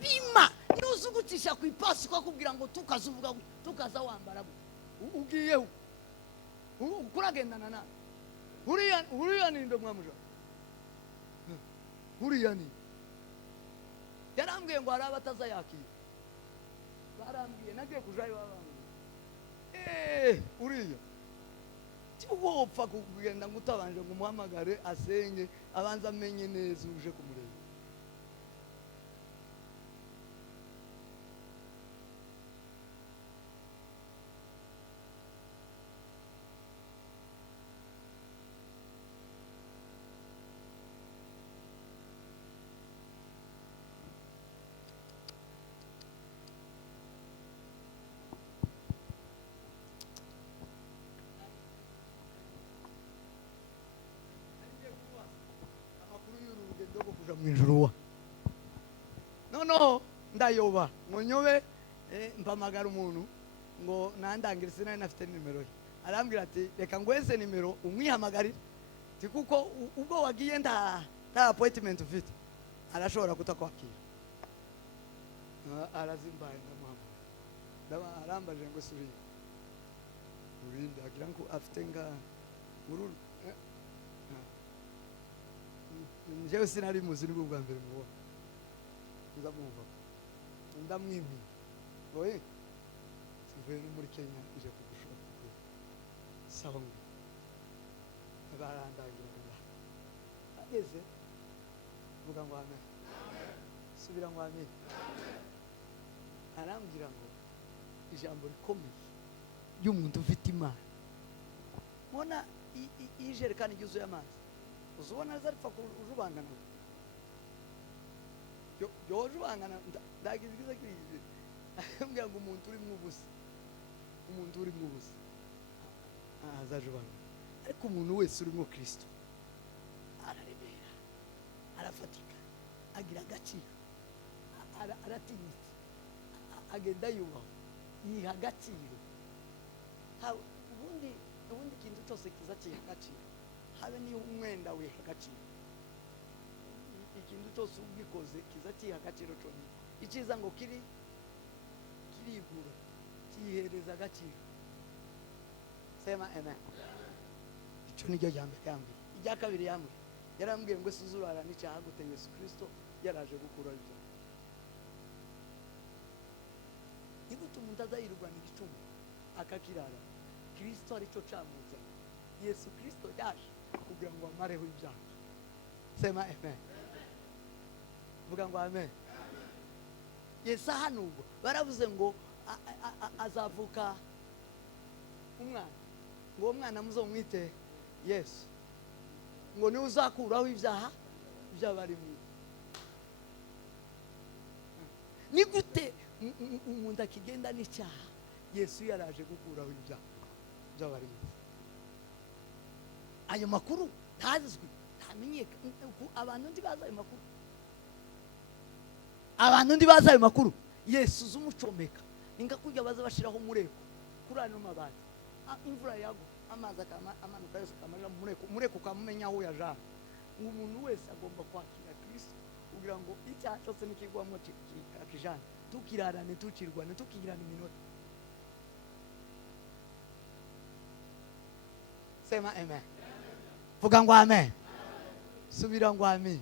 b'Imana. Nuzugutisha ku ipasi kwa kubwira ngo tukazuvuga tukaza wambara ugiye ukuragendana na uriya ni ndo mwamuja uriya ni yarambwiye ngo hari abataza yakira barambwiye nagiye kujayo babambwiye uriya tubopfa kugenda ngo utabanje ngo umuhamagare asenge abanza amenye neza uje kumureba. Mwijuru no ndayoba ngo nyobe mpamagara umuntu ngo nandangire sinari nafite nimero ye arambwira ati reka ngweze nimero umwihamagarire ti kuko ubwo wagiye nta appointment ufite arashobora kutakwakira. Arazimbaye ndamuhamagara arambaje ngo suri urinde agira ngo afite nga mururu njyewe sinari muzi nibwo bwa mbere mubona ndamwumva ndamwimye oye sivuye no muri Kenya ije kugushaka kuko sawa barandangira ageze vuga ngo amen subira ngo amen arambwira ngo ijambo rikomeye y'umuntu ufite Imana mona ijerekani yuzuye amazi uzubona zaripfa kujubangana yo jubangana ndagiriza kirije ambwira ngo umuntu uri mu busa azajubangana ariko umuntu wese uri mu Kristo ararebera arafatika agira agaciro aratinyitse agenda yubaho yiha agaciro ubundi ikintu cyose kiza kiha agaciro habe ni umwenda wiha agaciro ikintu cyose ubikoze kiza kiha agaciro cyonyine ikiza ngo kirigura kihereza agaciro. Sema amen. Icyo ni cyo jambo yambwiye. Ijya kabiri yambwiye yarambwiye ngo suzurara n'icyaha gute Yesu Kristo yaraje gukura ibyo nigutu umuntu azayirwana igicumu akakirara Kristo aricyo camuza Yesu Kristo yaje kugira ngo amareho ibyaha. Sema amen. Vuga ngo amen. Yesu hanugo baravuze ngo azavuka umwana ngo umwana muzomwite Yesu ngo ni uzakuraho ibyaha by'abari mu ni gute umuntu akigenda n'icyaha Yesu yaraje gukuraho ibyaha by'abari mu ayo makuru ntazizwi ntamenyeka abantu ndibaza ayo makuru ayo makuru Yesu zumucomeka ninga kujya baza bashiraho mureko kuri ano mabati imvura yago amazi amanuka yose kamarira mureko kamumenya aho yaja umuntu wese agomba kwakira Kristo kugira ngo icyaha cyose nikigwamo akijana tukirarane tukirwane tukigirana iminota. Sema amen. Vuga ngo amen. Subira ngo amen.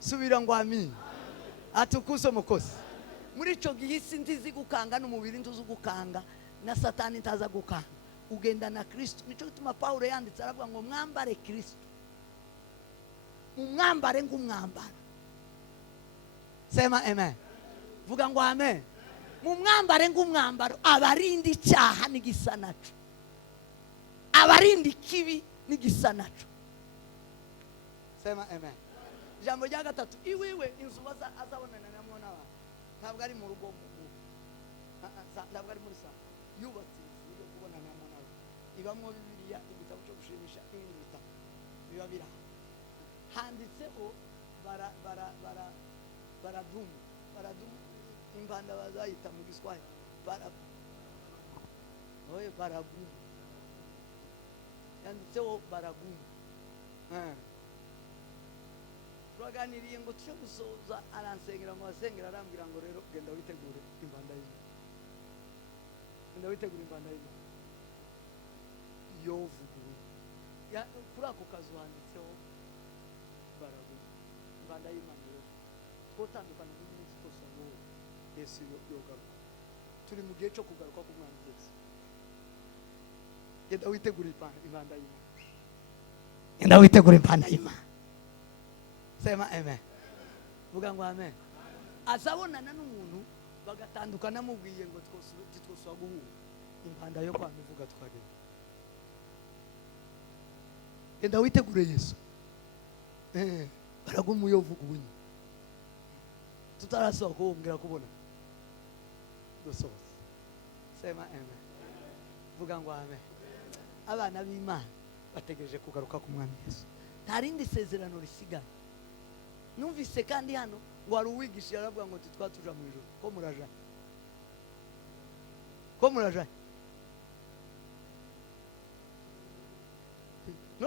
Subira ngo amen. Atukuzo mukozi muri ico gihisi ndizi gukanga n'umubiri ntuzi gukanga na satani ntaza gukanga ugenda na Kristo. Nico gituma Paulo yanditse aravuga ngo mwambare Kristo umwambare ngumwambara. Sema amen. Vuga ngo amen. Mu mwambare ngumwambaro abarindi icyaha n'igisanacu abarindi kibi n'igisanacu. Sema amen. Jambo rya gatatu iwiwe inzu azabonana na mwana wawe ntabwo ari mu rugo ntabwo ari muri sa yubatse inzu yo kubonana na mwana wawe ibamo Bibiliya igitabo cyo gushimisha n'ibindi bitabo biba bira handitseho baradumu baradu impanda bazayita mu Giswahili baragumu yanditseho baragumu. Turaganiriye ngo tuje gusoza, aransengera ngo asengera, arambwira ngo rero genda witegure impanda y'Imana, genda witegure impanda y'Imana yovuguruye. Kuri ako kazu handitseho baragumu, impanda y'Imana yo twotandukana n'umunsi twose ngo Yesu yogaruka. Turi mu gihe cyo kugaruka k'umwami Yesu. Genda witegure impanda y'Imana, genda witegure impanda y'Imana. Sema amen. Vuga ngo amen. Azabonana n'umuntu bagatandukana mubwiye ngo twoswa guhura impanda yo kwa mivuga twagenda. Genda witegure Yesu. Baragumu yovuguruye. Tutarasohoka kumbwira kubona. Dusoza. Sema amen. Vuga ngo amen. Abana b'Imana bategereje kugaruka ku mwami Yesu. Nta rindi sezerano risigaye. Numvise kandi hano ngo wari uwigisha yaravuga ngo twatuja mu ijuru. Ko muraja? Ko muraja?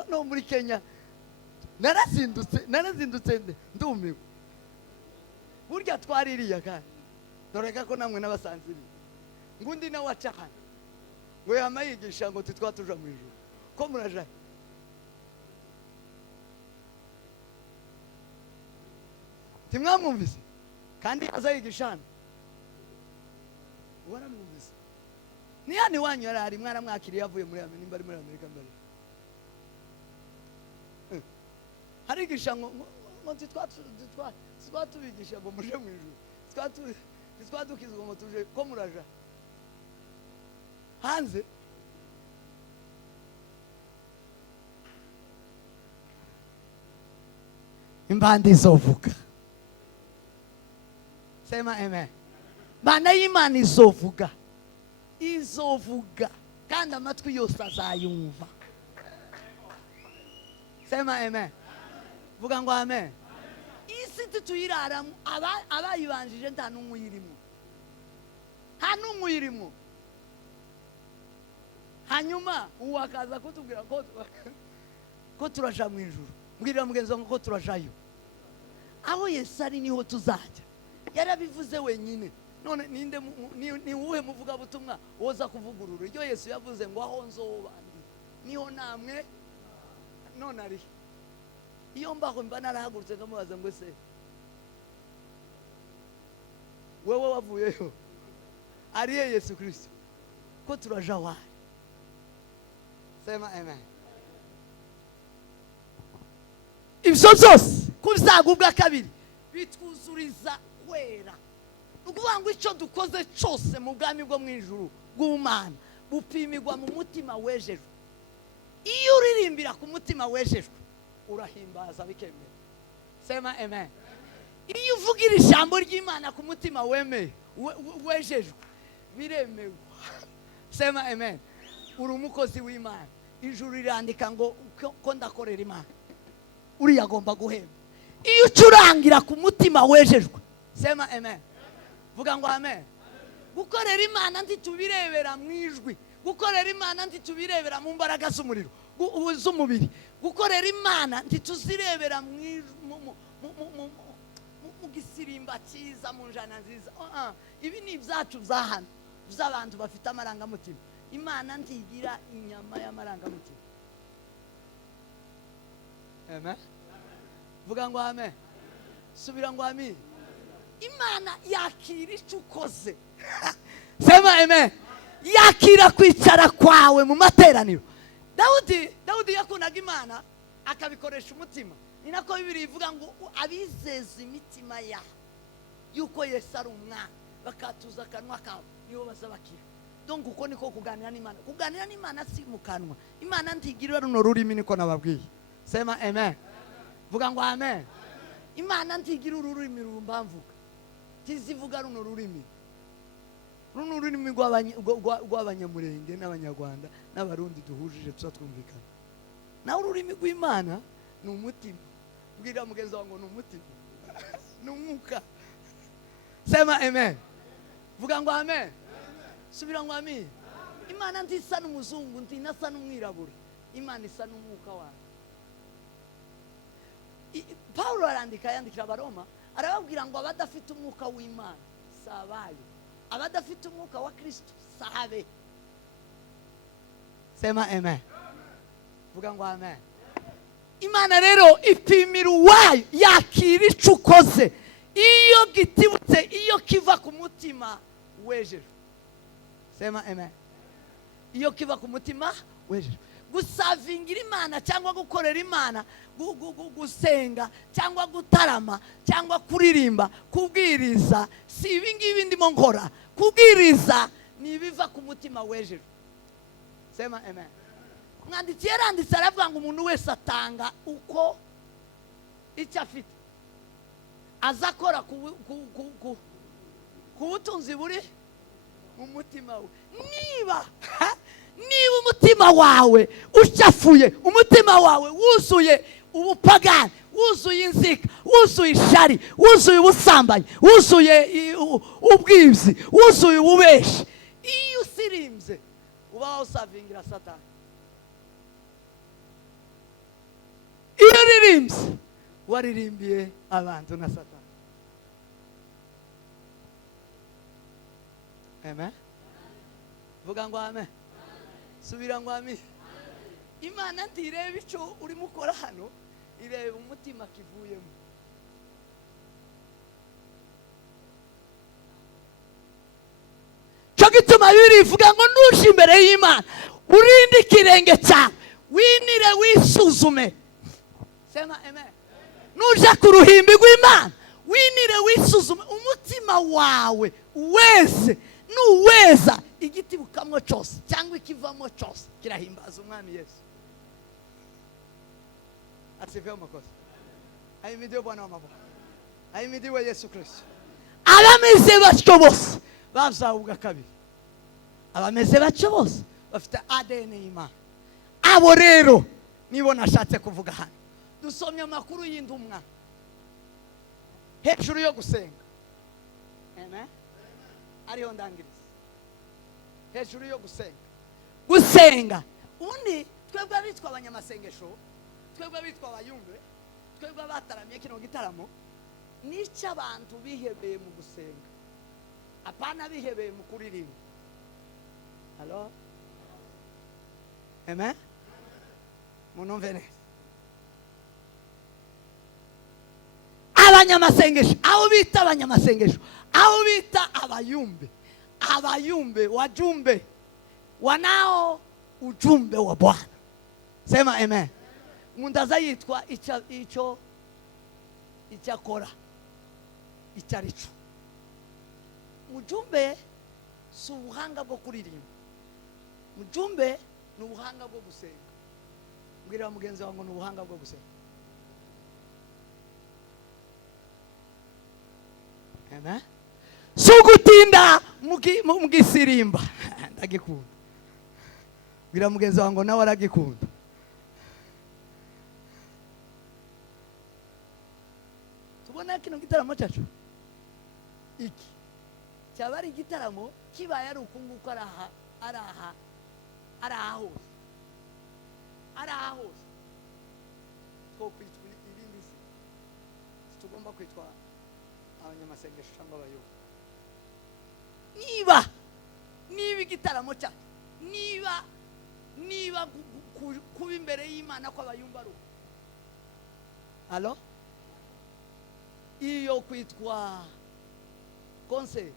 No muri Kenya narazindutse ndumiwe. Burya twaririya kandi doreka ko namwe n'abasanziri ngundi na wacahana ngo yamayigisha ngo twatuja mu ijuru. Ko muraja? Timwamwumvise kandi azayigisha hano, waramwumvise? Ni hano iwanyu yarari mwaramwakiriye avuye muri Amerika, nimba ari muri Amerika mbere. Harigisha ngo twatubigisha ngo muje mu ijuru, twadukizwa ngo tuje. Ko muraja hanze? Impanda izovuga. Sema amen. Bana y'Imana izovuga, izovuga kandi amatwi yose azayumva. Sema amen. Vuga ngo amen. Isi tutuyiraramo abayibanjije nta n'umwe uyirimo, nta n'umwe uyirimo. Hanyuma uwakaza kutubwira ko turaja mu ijuru. Mbwirira mugenzi wangu ko turajayo. Aho Yesu ari niho tuzajya. Yarabivuze wenyine. None ninde ni uwe muvuga butumwa woza kuvugurura iryo Yesu yavuze ngo aho nzoba niho namwe none ari. Iyo mbaho mba narahagurutse ngamubaza ngo se wewe wavuyeyo ari Yesu Kristo, ko turaja wa? Sema amen. Ibyo byose kuzagubwa kabiri bitwuzuriza kwera. Ukuvuga ngo icyo dukoze cyose mu bwami bwo mu ijuru bw'Imana bupimirwa mu mutima wejejwe. Iyo uririmbira ku mutima wejejwe urahimbaza bikemera. Sema amen. Iyo uvugira ijambo ry'Imana ku mutima wejejwe biremewe. Sema amen. Uri umukozi w'Imana. Ijuru rirandika ngo ko ndakorera Imana, uriya agomba guhemba. Iyo ucurangira ku mutima wejejwe. Sema amen. Vuga ngo amen. Gukorera Imana ntitubirebera mu ijwi, gukorera Imana ntitubirebera mu mbaraga z'umuriro z'umubiri, gukorera Imana ntituzirebera mu gisirimba cyiza, mu njana nziza. Ibi ni ibyacu byahano by'abantu bafite amarangamutima. Imana ntigira inyama y'amarangamutima. Amen. Vuga ngo amen. Subira ngo amen. Imana yakira icyo ukoze. Sema amen. Yakira kwicara kwawe mu materaniro. Dawudi yakundaga Imana akabikoresha umutima. Ni nako Bibiliya ivuga ngo abizeza imitima yabo yuko Yesu ari umwami bakatuza akanwa kabo nibo bazabakira. Donc uko niko kuganira n'Imana. Kuganira n'Imana si mu kanwa. Imana ntigira runo rurimi niko nababwiye. Sema amen. Vuga ngo amen. Imana ntigira ururimi rumbamvuga. Tizivuga runo rurimi. Runo rurimi rw'abanyamurenge n'abanyarwanda n'abarundi duhujije twumvikana. Na ururimi rw'Imana ni umutima. Bwira mugenzi wangu ni umutima. Ni umwuka. Sema amen. Vuga ngo amen. Subira ngo amen. Imana ntisa n'umuzungu, ntinasa n'umwirabura. Imana isa n'umwuka wayo. Paulo yandikira Abaroma, arababwira ngo abadafite umwuka w'Imana sabayo, abadafite umwuka wa Kristo sabe. Sema amen. Vuga ngo amen. Imana rero ipimira uwayo, yakira ico ukoze iyo gitibutse, iyo kiva ku mutima wejejwe. Sema amen. Iyo kiva ku mutima wejejwe. Gusavingira Imana cyangwa gukorera Imana, gusenga cyangwa gutarama cyangwa kuririmba, kubwiriza, si ibi ngibi ndimo nkora. Kubwiriza ni ibiva ku mutima wejejwe. Sema amen. Mwanditsi yaranditse aravuga ngo umuntu wese atanga uko icyo afite, azakora ku butunzi buri mu mutima we. Niba umutima wawe ucafuye, umutima wawe wuzuye ubupagani, wuzuye inzika, wuzuye ishari, wuzuye ubusambanyi, wuzuye ubwibzi, wuzuye ububeshi, iyo usirimbye uba usavingira Satani. Iyo uririmbye waririmbiye abantu na Satani. Amen. Vuga ngo amen. Subira ngo amen. Imana ntireba icyo urimo ukora hano, ireba umutima kivuyemo. Cyo gituma birivuga ngo nuje imbere y'Imana urinde ikirenge cyawe, winire wisuzume. Sema amen. Nuje ku ruhimbi rw'Imana winire wisuzume umutima wawe wese, nuweza igiti bukamwo cyose cyangwa ikivamo cyose kirahimbaza umwami Yesu. Asifiwe makosa. Ahimidiwe Bwana wa mabwana. Ahimidiwe Yesu Kristo. Abameze batyo bose bazawuga kabiri. Abameze batyo bose bafite ADN y'Imana. Abo rero nibo nashatse kuvuga hano. Dusomye amakuru y'indumwa hejuru yo gusenga. Amen. Ariho ndangiriza. Hejuru yo gusenga. Ubundi twebwe abitwa abanyamasengesho, twebwe abitwa abayumbe, twebwe abataramye kino gitaramo, nicyo abantu bihebeye mu gusenga, apana bihebeye mu kuririmba. Hello? Amen. Munumve neza. Abanyamasengesho, aho bita abanyamasengesho, aho bita abayumbe. Abayumbe, wajumbe, wanao ujumbe wa Bwana. Sema amen. Mundaza yitwa icyakora, icyarico. Mujumbe si ubuhanga bwo kuririmba. Mujumbe ni ubuhanga bwo gusenga. Mbwira mugenzi wangu ni ubuhanga bwo gusenga. Amen. Sugutinda mugisirimba. Ndagikunda. Mbwira mugenzi wangu nawe aragikunda. Tubona kino gitaramo cyacu iki cyaba ari igitaramo kibaye ari ukunguko araha hose two kwitwa ibindi se tugomba kwitwa abanyamasengesho cyangwa abayobozi. Niba igitaramo cyacu niba kuba imbere y'Imana kw'abayumba ari uko. Alo? Iyo kwitwa concert,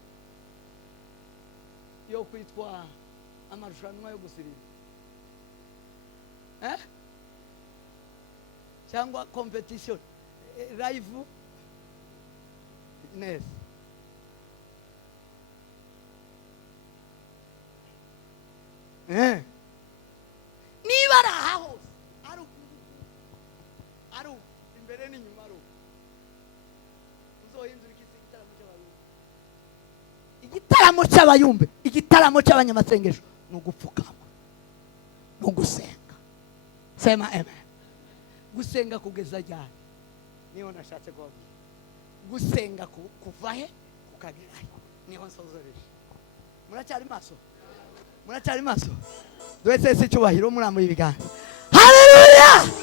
yo kwitwa amarushanwa yo gusirimba, cyangwa competition live fitness. Niba ari aha hose ari imbere n'inyuma ari uzohindura igitaramo cy'abayumbe, igitaramo cy'abanyamasengesho ni ugupfukama, ni ugusenga. Sema amen. Gusenga kugeza ryari? Niyo nashatse kubabwira. Gusenga kuva he? tukagerayo. Niho nsozoreje. Muracyari maso? Muracyari maso? Duhetse se cyubahiro murambuye ibiganza. Haleluya!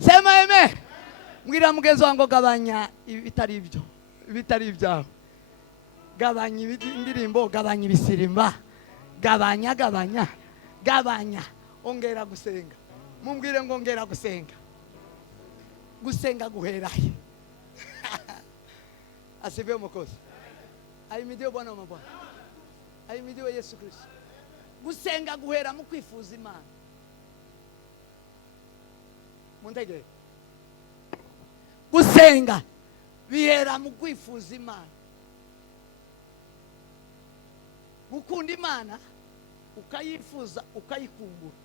Sema amen. Mbwira mugenzi wangu gabanya ibitari ibyo. Ibitari ibyawe. Gabanya indirimbo, gabanya ibisirimba. Gabanya. Ongera gusenga. Mumbwire ngo ongera gusenga. Gusenga guheraye. Asifiwe Mwokozi. Ahimidiwe Bwana wa mabwana. Ahimidiwe Yesu Kristo. Gusenga guhera mu kwifuza Imana. Muntegere. Gusenga bihera mu kwifuza Imana. Gukunda Imana ukayifuza ukayikumbura.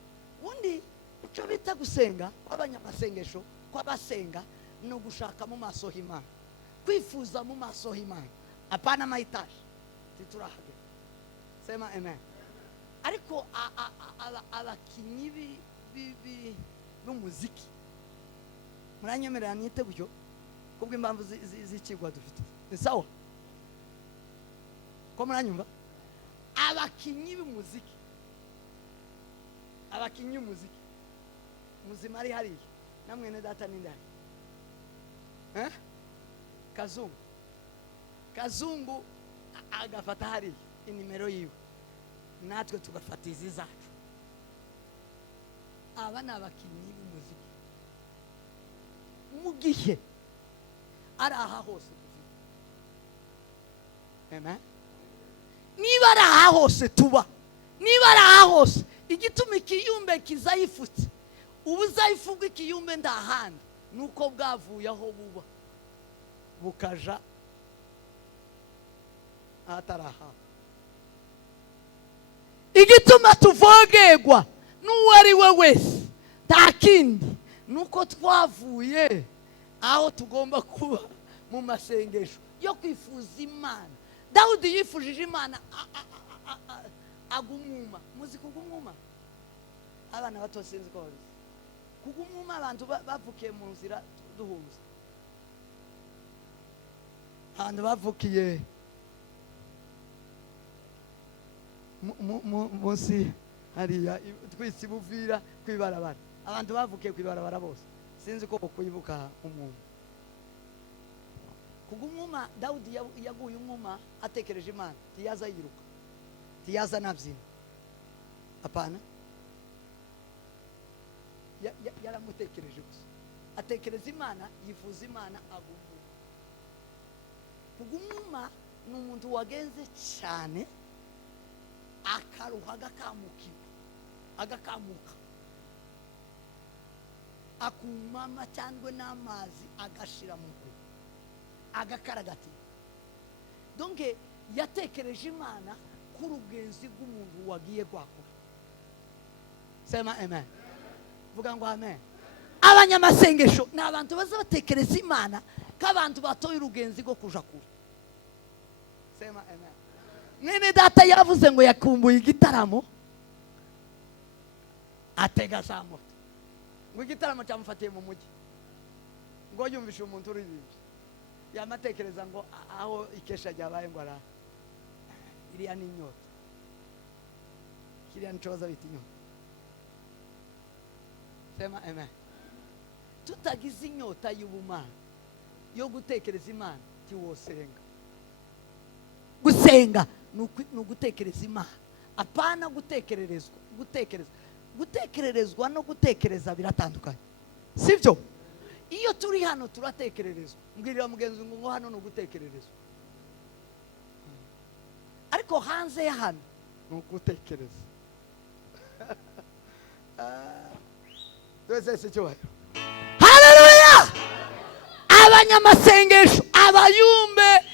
Undi icyo bita gusenga kw'abanyamasengesho kw'abasenga no gushaka mu maso h'Imana. Kwifuza mu maso h'Imana. Apana mahitaji. Titurahage. Sema amen. Ariko abakinyi b'umuziki muranyemerera nite buryo kubwo impamvu z'ikigwa dufite. Ni sawa? Ko muranyumva? Abakinyi b'umuziki. Abakinyi b'umuziki. Muzima ari hariya. Namwene data n'indari. Kazungu agafata hariya inimero yiwe. Natwe tugafata izi zacu. Aba ni abakinyi b'umuziki. Mu gihe ari aha hose dufite. Amen. Niba ari aha hose tuba, niba ari aha hose igituma ikiyumbe kizayifutse, ubuzayifugwa ikiyumbe ndahandi nuko bwavuye aho buba bukaja ataraha. Igituma tuvogerwa n'uwo ari we wese nta kindi nuko twavuye aho tugomba kuba mu masengesho yo kwifuza Imana. Dawudi yifujije Imana agumuma. Muzi kugumuma? Abana bato sinzi ko babizi. Kugumuma abantu bavukiye mu nzira duhunze. Abantu bavukiye munsi hariya twisi buvira kwibarabara. Abantu bavukiye kwibarabara bose. Sinzi ko kwibuka umuntu. Kugumuma Dawudi yaguye umwuma atekereje Imana. Tiyaza yiruka. Tiyaza nabyina. Apana. Yaramutekereje gusa. Atekereza Imana, yifuza Imana agumuma. Kugumuma ni umuntu wagenze cyane akaruha agakamuka akumama cyangwa n'amazi agashira mu kwe agakaragati. Donc yatekereje Imana k'urugenzi rw'umuntu wagiye gwakura. Sema amen. Vuga ngo amen. Abanyamasengesho ni abantu baza batekereza Imana k'abantu batoye urugenzi rwo kuja kure. Sema amen. Nene data yavuze ngo yakumbuye igitaramo atega za moto. Ngo igitaramo cyamufatiye mu mujyi. Ngo yumvishe umuntu uririmbye. Yamatekereza ngo aho ikesha ryabaye ngo ara iriya ni inyota. Kiriya nicoza biti inyota. Sema amen. Tutagize inyota y'ubumana yo gutekereza Imana tiwosenga. Gusenga ni ugutekereza Imana. Apana gutekererezwa. Gutekererezwa no gutekereza biratandukanye. Sibyo? Iyo turi hano turatekererezwa. Mbwirira mugenzi ngo hano no gutekererezwa. Ariko hanze ya hano no gutekereza. Twese cyo. Haleluya! Abanyamasengesho, abayumbe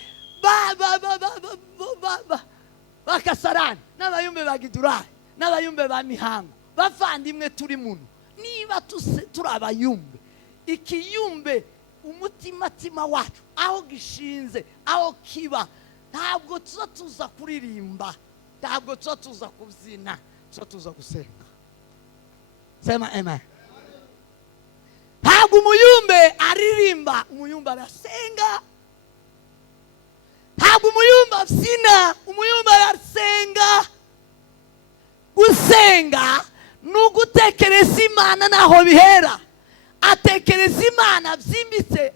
bakasarani n'abayumbe bagidurayi n'abayumbe ba Mihango bavandimwe turi muno. Niba turi abayumbe, ikiyumbe umutima wacu aho gishinze aho kiba, ntabwo tuza kuririmba, ntabwo tuza kubyina, tuza gusenga. Sema amen. Ntabwo umuyumbe aririmba, umuyumbe arasenga. Ntabwo umuyumbe abyina, umuyumba arasenga. Gusenga ni ugutekereza Imana naho bihera. Atekereza Imana byimbitse,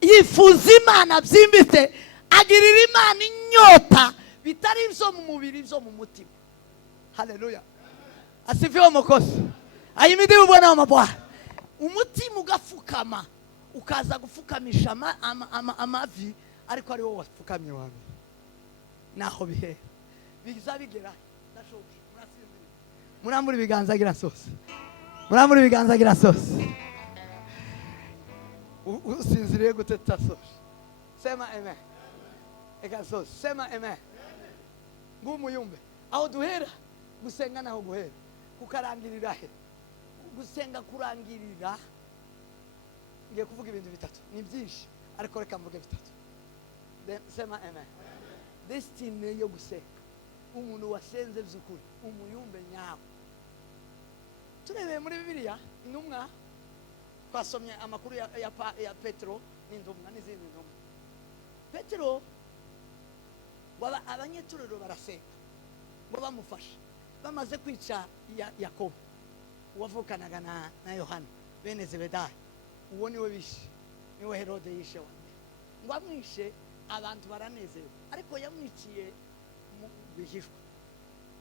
yifuza Imana byimbitse, agirira Imana inyota bitari ibyo mu mubiri, ibyo mu mutima. Haleluya, asifiwe Mwokozi. Ahimidiwe Bwana wa mabwana. Umutima ugafukama, ukaza gufukamisha amavi, ariko ari wowe wapfukamye wawe, naho bihera. Biza bigera ndashoje. Murambura ibiganza agira sose. Murambura ibiganza agira sose. Usinziriye guteta sose. Sema amen. Ega sose. Sema amen. Ngumuyumbe. Aho duhera gusenga naho guhera. Kukarangirira he. Gusenga kurangirira. Ngiye kuvuga ibintu bitatu. Ni byinshi ariko reka mvuge bitatu. Sema amen. Destiny yo gusenga. Umuntu wasenze by'ukuri, umuyumbe nyawo. Turebe muri Bibiliya intumwa, twasomye amakuru ya Petero n'intumwa n'izindi ntumwa. Petero abanyetorero barasenga ngo bamufashe, bamaze kwica Yakobo wavukanaga na Yohana bene Zebedayo. Uwo niwe bishe, niwe Herode yishe wa mbere. Ngo amwishe abantu baranezerewe, ariko yamwiciye mu bihishwa.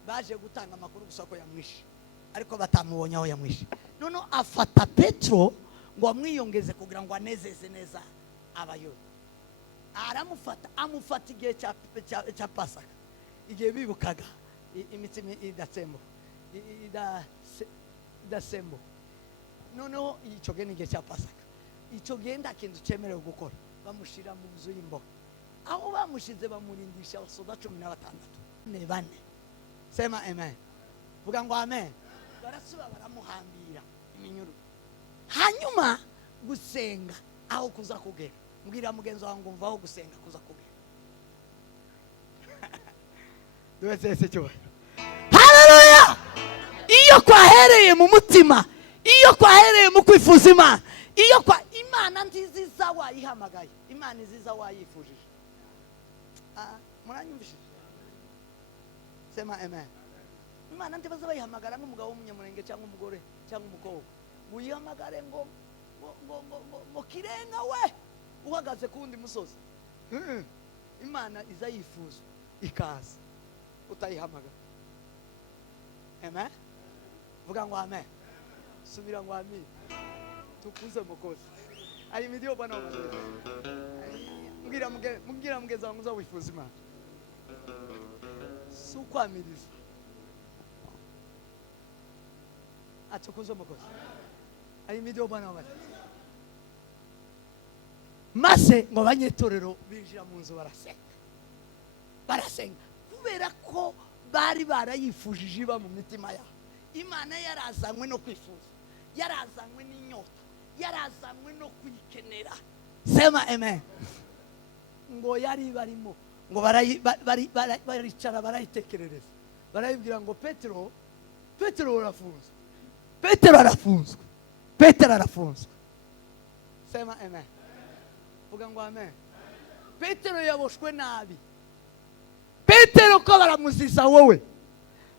Baje gutanga amakuru gusa ko yamwishe, ariko batamubonye aho yamwishe. None afata Petero ngo amwiyongeze kugira ngo anezeze neza abayuda. Aramufata, amufata igihe cya Pasaka, igihe bibukaga imitima idasembo. Noneho icyo gihe n'igihe cya Pasaka, icyo gihe nta kintu cyemerewe gukora. Bamushyira mu nzu y'imbohe, aho bamushize bamurindisha abasoda 16 ne bane. Sema amen. Vuga ngo amen. Barasuba baramuhambira iminyuru. Hanyuma gusenga aho kuza kugera. Mbwira mugenzi wangu mvaho gusenga kuza kugera. Duwese cyo. Haleluya! Iyo kwahereye mu mutima, iyo kwahereye mu kwifuza Imana, iyo kwa Imana nziza wayihamagaye, Imana nziza wayifujije. Muranyumvishije? Sema amen. Imana ntibaza bayihamagara nk'umugabo w'umunyamurenge cyangwa umugore cyangwa umukobwa. Uyihamagare ngo kirenga we uhagaze ku wundi musozi. Imana iza yifuza ikaza utayihamagara. Amen. Vuga ngo amen. Subira ngo amen. Tukuze Mwokozi. Ahimidiwe Bwana wa mabwana. Mbwira mugeza wangu uzawifuza Imana. Sukwamiriza. Atukuze Mwokozi. Ahimidiwe Bwana wa mabwana. Maze ngo abanyetorero binjira mu nzu barasenga kubera ko bari barayifujije iba mu mitima yabo. Imana yarazanywe no kwifuza, yarazanywe n'inyota, yarazanywe no kwikenera. Sema amen. Ngo yari barimo ngo baricara barayitekerereza, barayibwira ngo Petero arafunzwe, Petero arafunzwe. Sema amen. Vuga ngo amen. Petero yaboshwe nabi. Petero ko baramuziza wowe.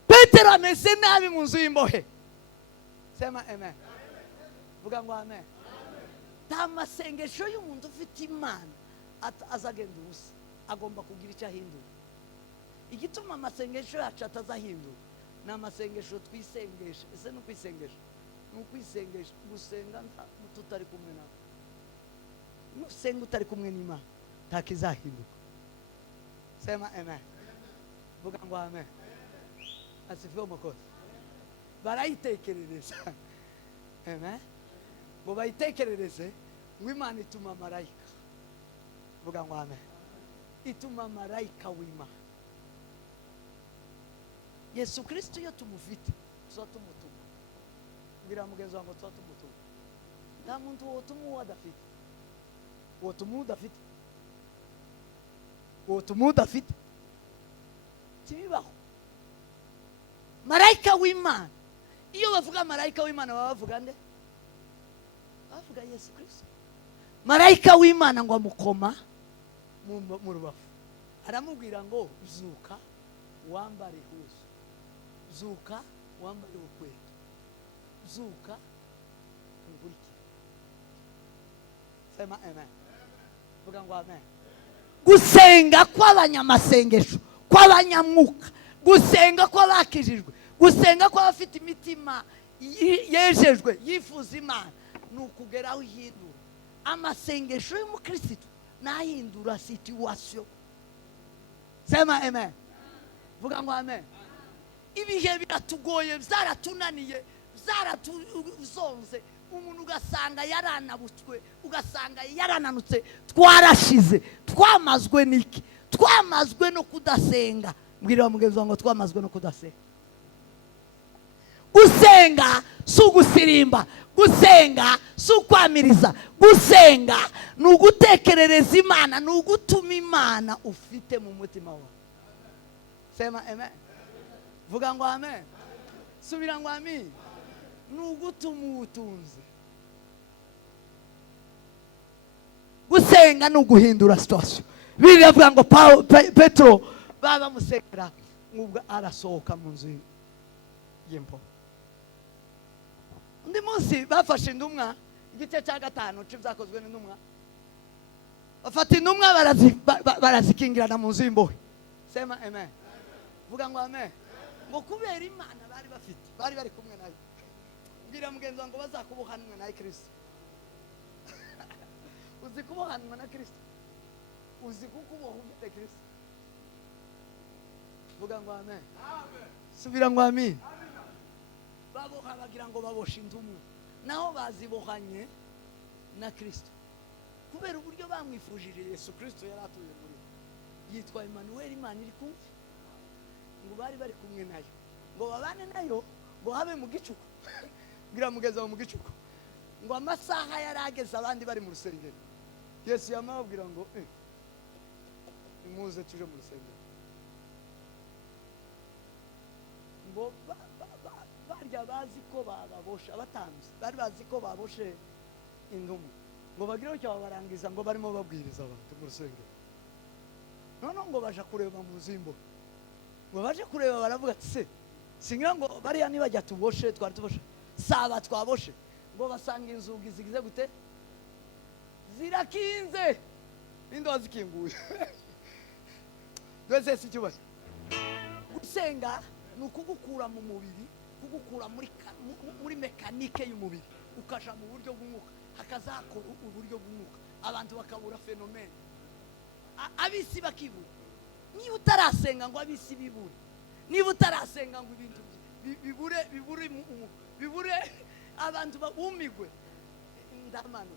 Petero ameze nabi mu nzu y'imbohe. Sema amen. Vuga ngo amen. Ta masengesho y'umuntu ufite Imana azagenda ubusa, agomba kugira icyo ahindura. Igituma amasengesho yacu atazahindura ni amasengesho twisengesha. Ese no kwisengesha, n'ukwisengesha gusenga tutari kumwe nawe. Nusenga utari kumwe n'Imana ntakizahinduka. Sema amen. Vuga ngo amen. Asifiwe Mwokozi. Barayitekerereza. Amen. Ngo bayitekerereze ngo Imana ituma marayika. Vuga ngo amen. Ituma marayika w'Imana. Yesu Kristo iyo tumufite tuzatumutumwa. Mbwira mugenzi wangu tuzatumutumwa. Nta muntu wotumwa adafite. Wotumwa udafite kibibaho. Marayika w'Imana, iyo bavuga marayika w'Imana baba bavuga nde? Bavuga Yesu Kristo. Marayika w'Imana ngo amukoma mu rubavu aramubwira ngo zuka wambare huzu, zuka wambare ukweto, zuka nkurikire. Sema amen. Vuga ngo amen. Gusenga kw'abanyamasengesho, kw'abanyamwuka, gusenga kw'abakijijwe, gusenga kw'abafite imitima yejejwe yifuza Imana, ni ukugeraho ihindura. Amasengesho y'umukristo nahindura situation. Sema amen. Vuga ngo amen. Ibihe biratugoye, byaratunaniye, byaratuzonze, umuntu ugasanga yaranabutswe, ugasanga yarananutse, twarashize, twamazwe niki? Twamazwe no kudasenga. Mbwira mugenzi wangu, twamazwe no kudasenga. Gusenga si ugusirimba, gusenga si ukwamiriza, gusenga ni ugutekerereza Imana, ni ugutuma Imana ufite mu mutima wawe. Sema amen. Vuga ngo amen. Subira ngo amen. Ni ugutuma utunze. Gusenga ni uguhindura situation. Bibiliya ivuga ngo Petro baba musengera ngubwo arasohoka mu nzu y'impo. Undi munsi bafashe indumwa, igice cya 5 cy'ibyakozwe n'indumwa, bafata indumwa barazikingirana mu nzu y'imbohe. Sema amen. Vuga ngo amen. Ngo kubera Imana bari bafite, bari bari kumwe nayo. Mbwira mugenzi wangu bazakubohanwa na Kristo. Uzi kubohanwa na Kristo? Uzi kukuboha ufite Kristo? Vuga ngo amen. Amen. Subira ngo amen. Baboha bagira ngo baboshe indumwa, naho bazibohanye na Kristo. Kubera uburyo bamwifujije Yesu Kristo yari atuye muri yitwa Emmanuel, Imana iri kumwe. Ngo bari bari kumwe nayo, ngo babane nayo, ngo habe mu gicuku. Ngira mugeza mu gicuku, ngo amasaha yarageze abandi bari mu rusengero. Yesu yamabwira ngo muze tuje mu rusengero. Ngo barya bazi ko babosha, abatambyi bari bazi ko baboshe indumwa, ngo bagire icyo barangiza, ngo barimo babwiriza abantu mu rusengero. None ngo baje kureba mu zimbo, ngo baje kureba baravuga ati se singira ngo bariya nibajya tuboshe, twari tuboshe saba twaboshe, ngo basanga inzugi zigize gute, zirakinze, indo zikinguye. Dwese si cyubashye. Gusenga ni ukugukura mu mubiri, kugukura muri mekanike y'umubiri, ukasha mu buryo bw'umwuka, hakazakora uburyo bw'umwuka, abantu bakabura fenomene, abisi bakibura. Niba utarasenga ngo abisi bibure, niba utarasenga ngo ibintu bibure abantu bumigwe, ndamano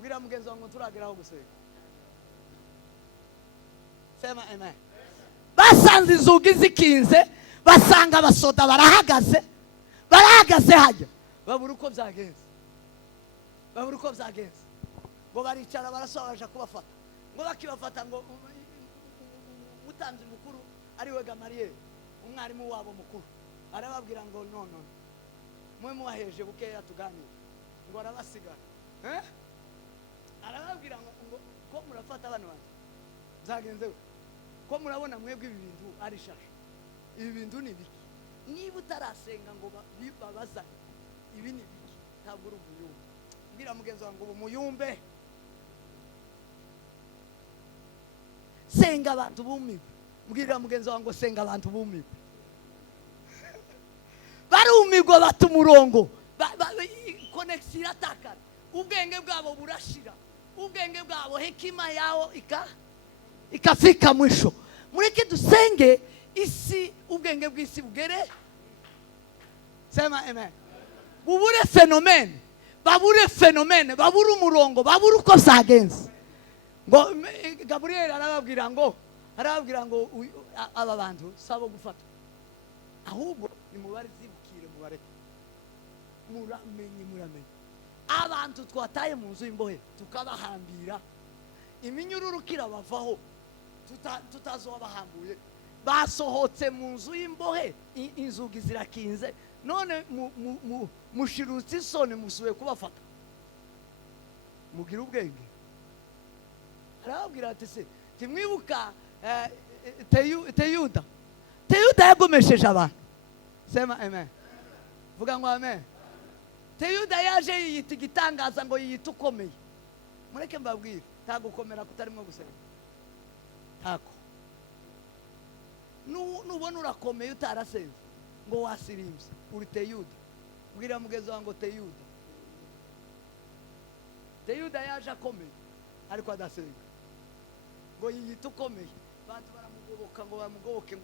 bwira mugenzi wangu turageraho gusenga. Sema amen. Basanze inzugi zikinze, basanga abasoda barahagaze hajya, babura uko byagenze, ngo baricara barasobaje kubafata, ngo bakibafata ngo umutanzi mukuru ari we Gamariyeli, umwarimu wabo mukuru, arababwira ngo none mwe muwaheje bukeya tuganire, ngo arabasigara. Arababwira ngo ko murafata abantu banje byagenze we, ko murabona mwebwe ibi bintu ari shasha, ibi bintu ni biki? Niba utarasenga ngo babazane ibi ni biki, ntabwo uri umuyumbe. Mbwira mugenzi wangu umuyumbe. Senga abantu bumiwe. Mbwira mugenzi wangu senga abantu bumiwe. Barumigwa bata umurongo, connection iratakara, ubwenge bwabo burashira, ubwenge bwabo hekima yao ikafika mwisho. Mureke dusenge isi, ubwenge bw'isi bugere. Sema amen. Bubure fenomene, babure umurongo, babure uko zagenze. Ngo Gabriel arababwira ngo aba bantu sabo gufata, ahubwo ni mubare zibukire, muramenye abantu twataye mu nzu y'imbohe, tukabahambira iminyururu kirabavaho, tutazobahambuye, basohotse mu nzu y'imbohe, inzugi zirakinze, none mushirutse isoni musubiye kubafata. Mugira ubwenge. Arababwira ati se timwibuka Teyuda yagomesheje abantu. Sema amen. Vuga ngo amen. Teyuda yaje yiyita igitangaza ngo yiyita ukomeye. Mureke mbabwire, nta gukomera kutarimo gusenga. Ntako. Nubona urakomeye utarasenze ngo wasirimbye uri Teyuda. Bwira mugezi wango Teyuda. Teyuda yaje akomeye ariko adasenga. Ngo yiyita ukomeye. Bantu baramugoboka ngo bamugoboke ngo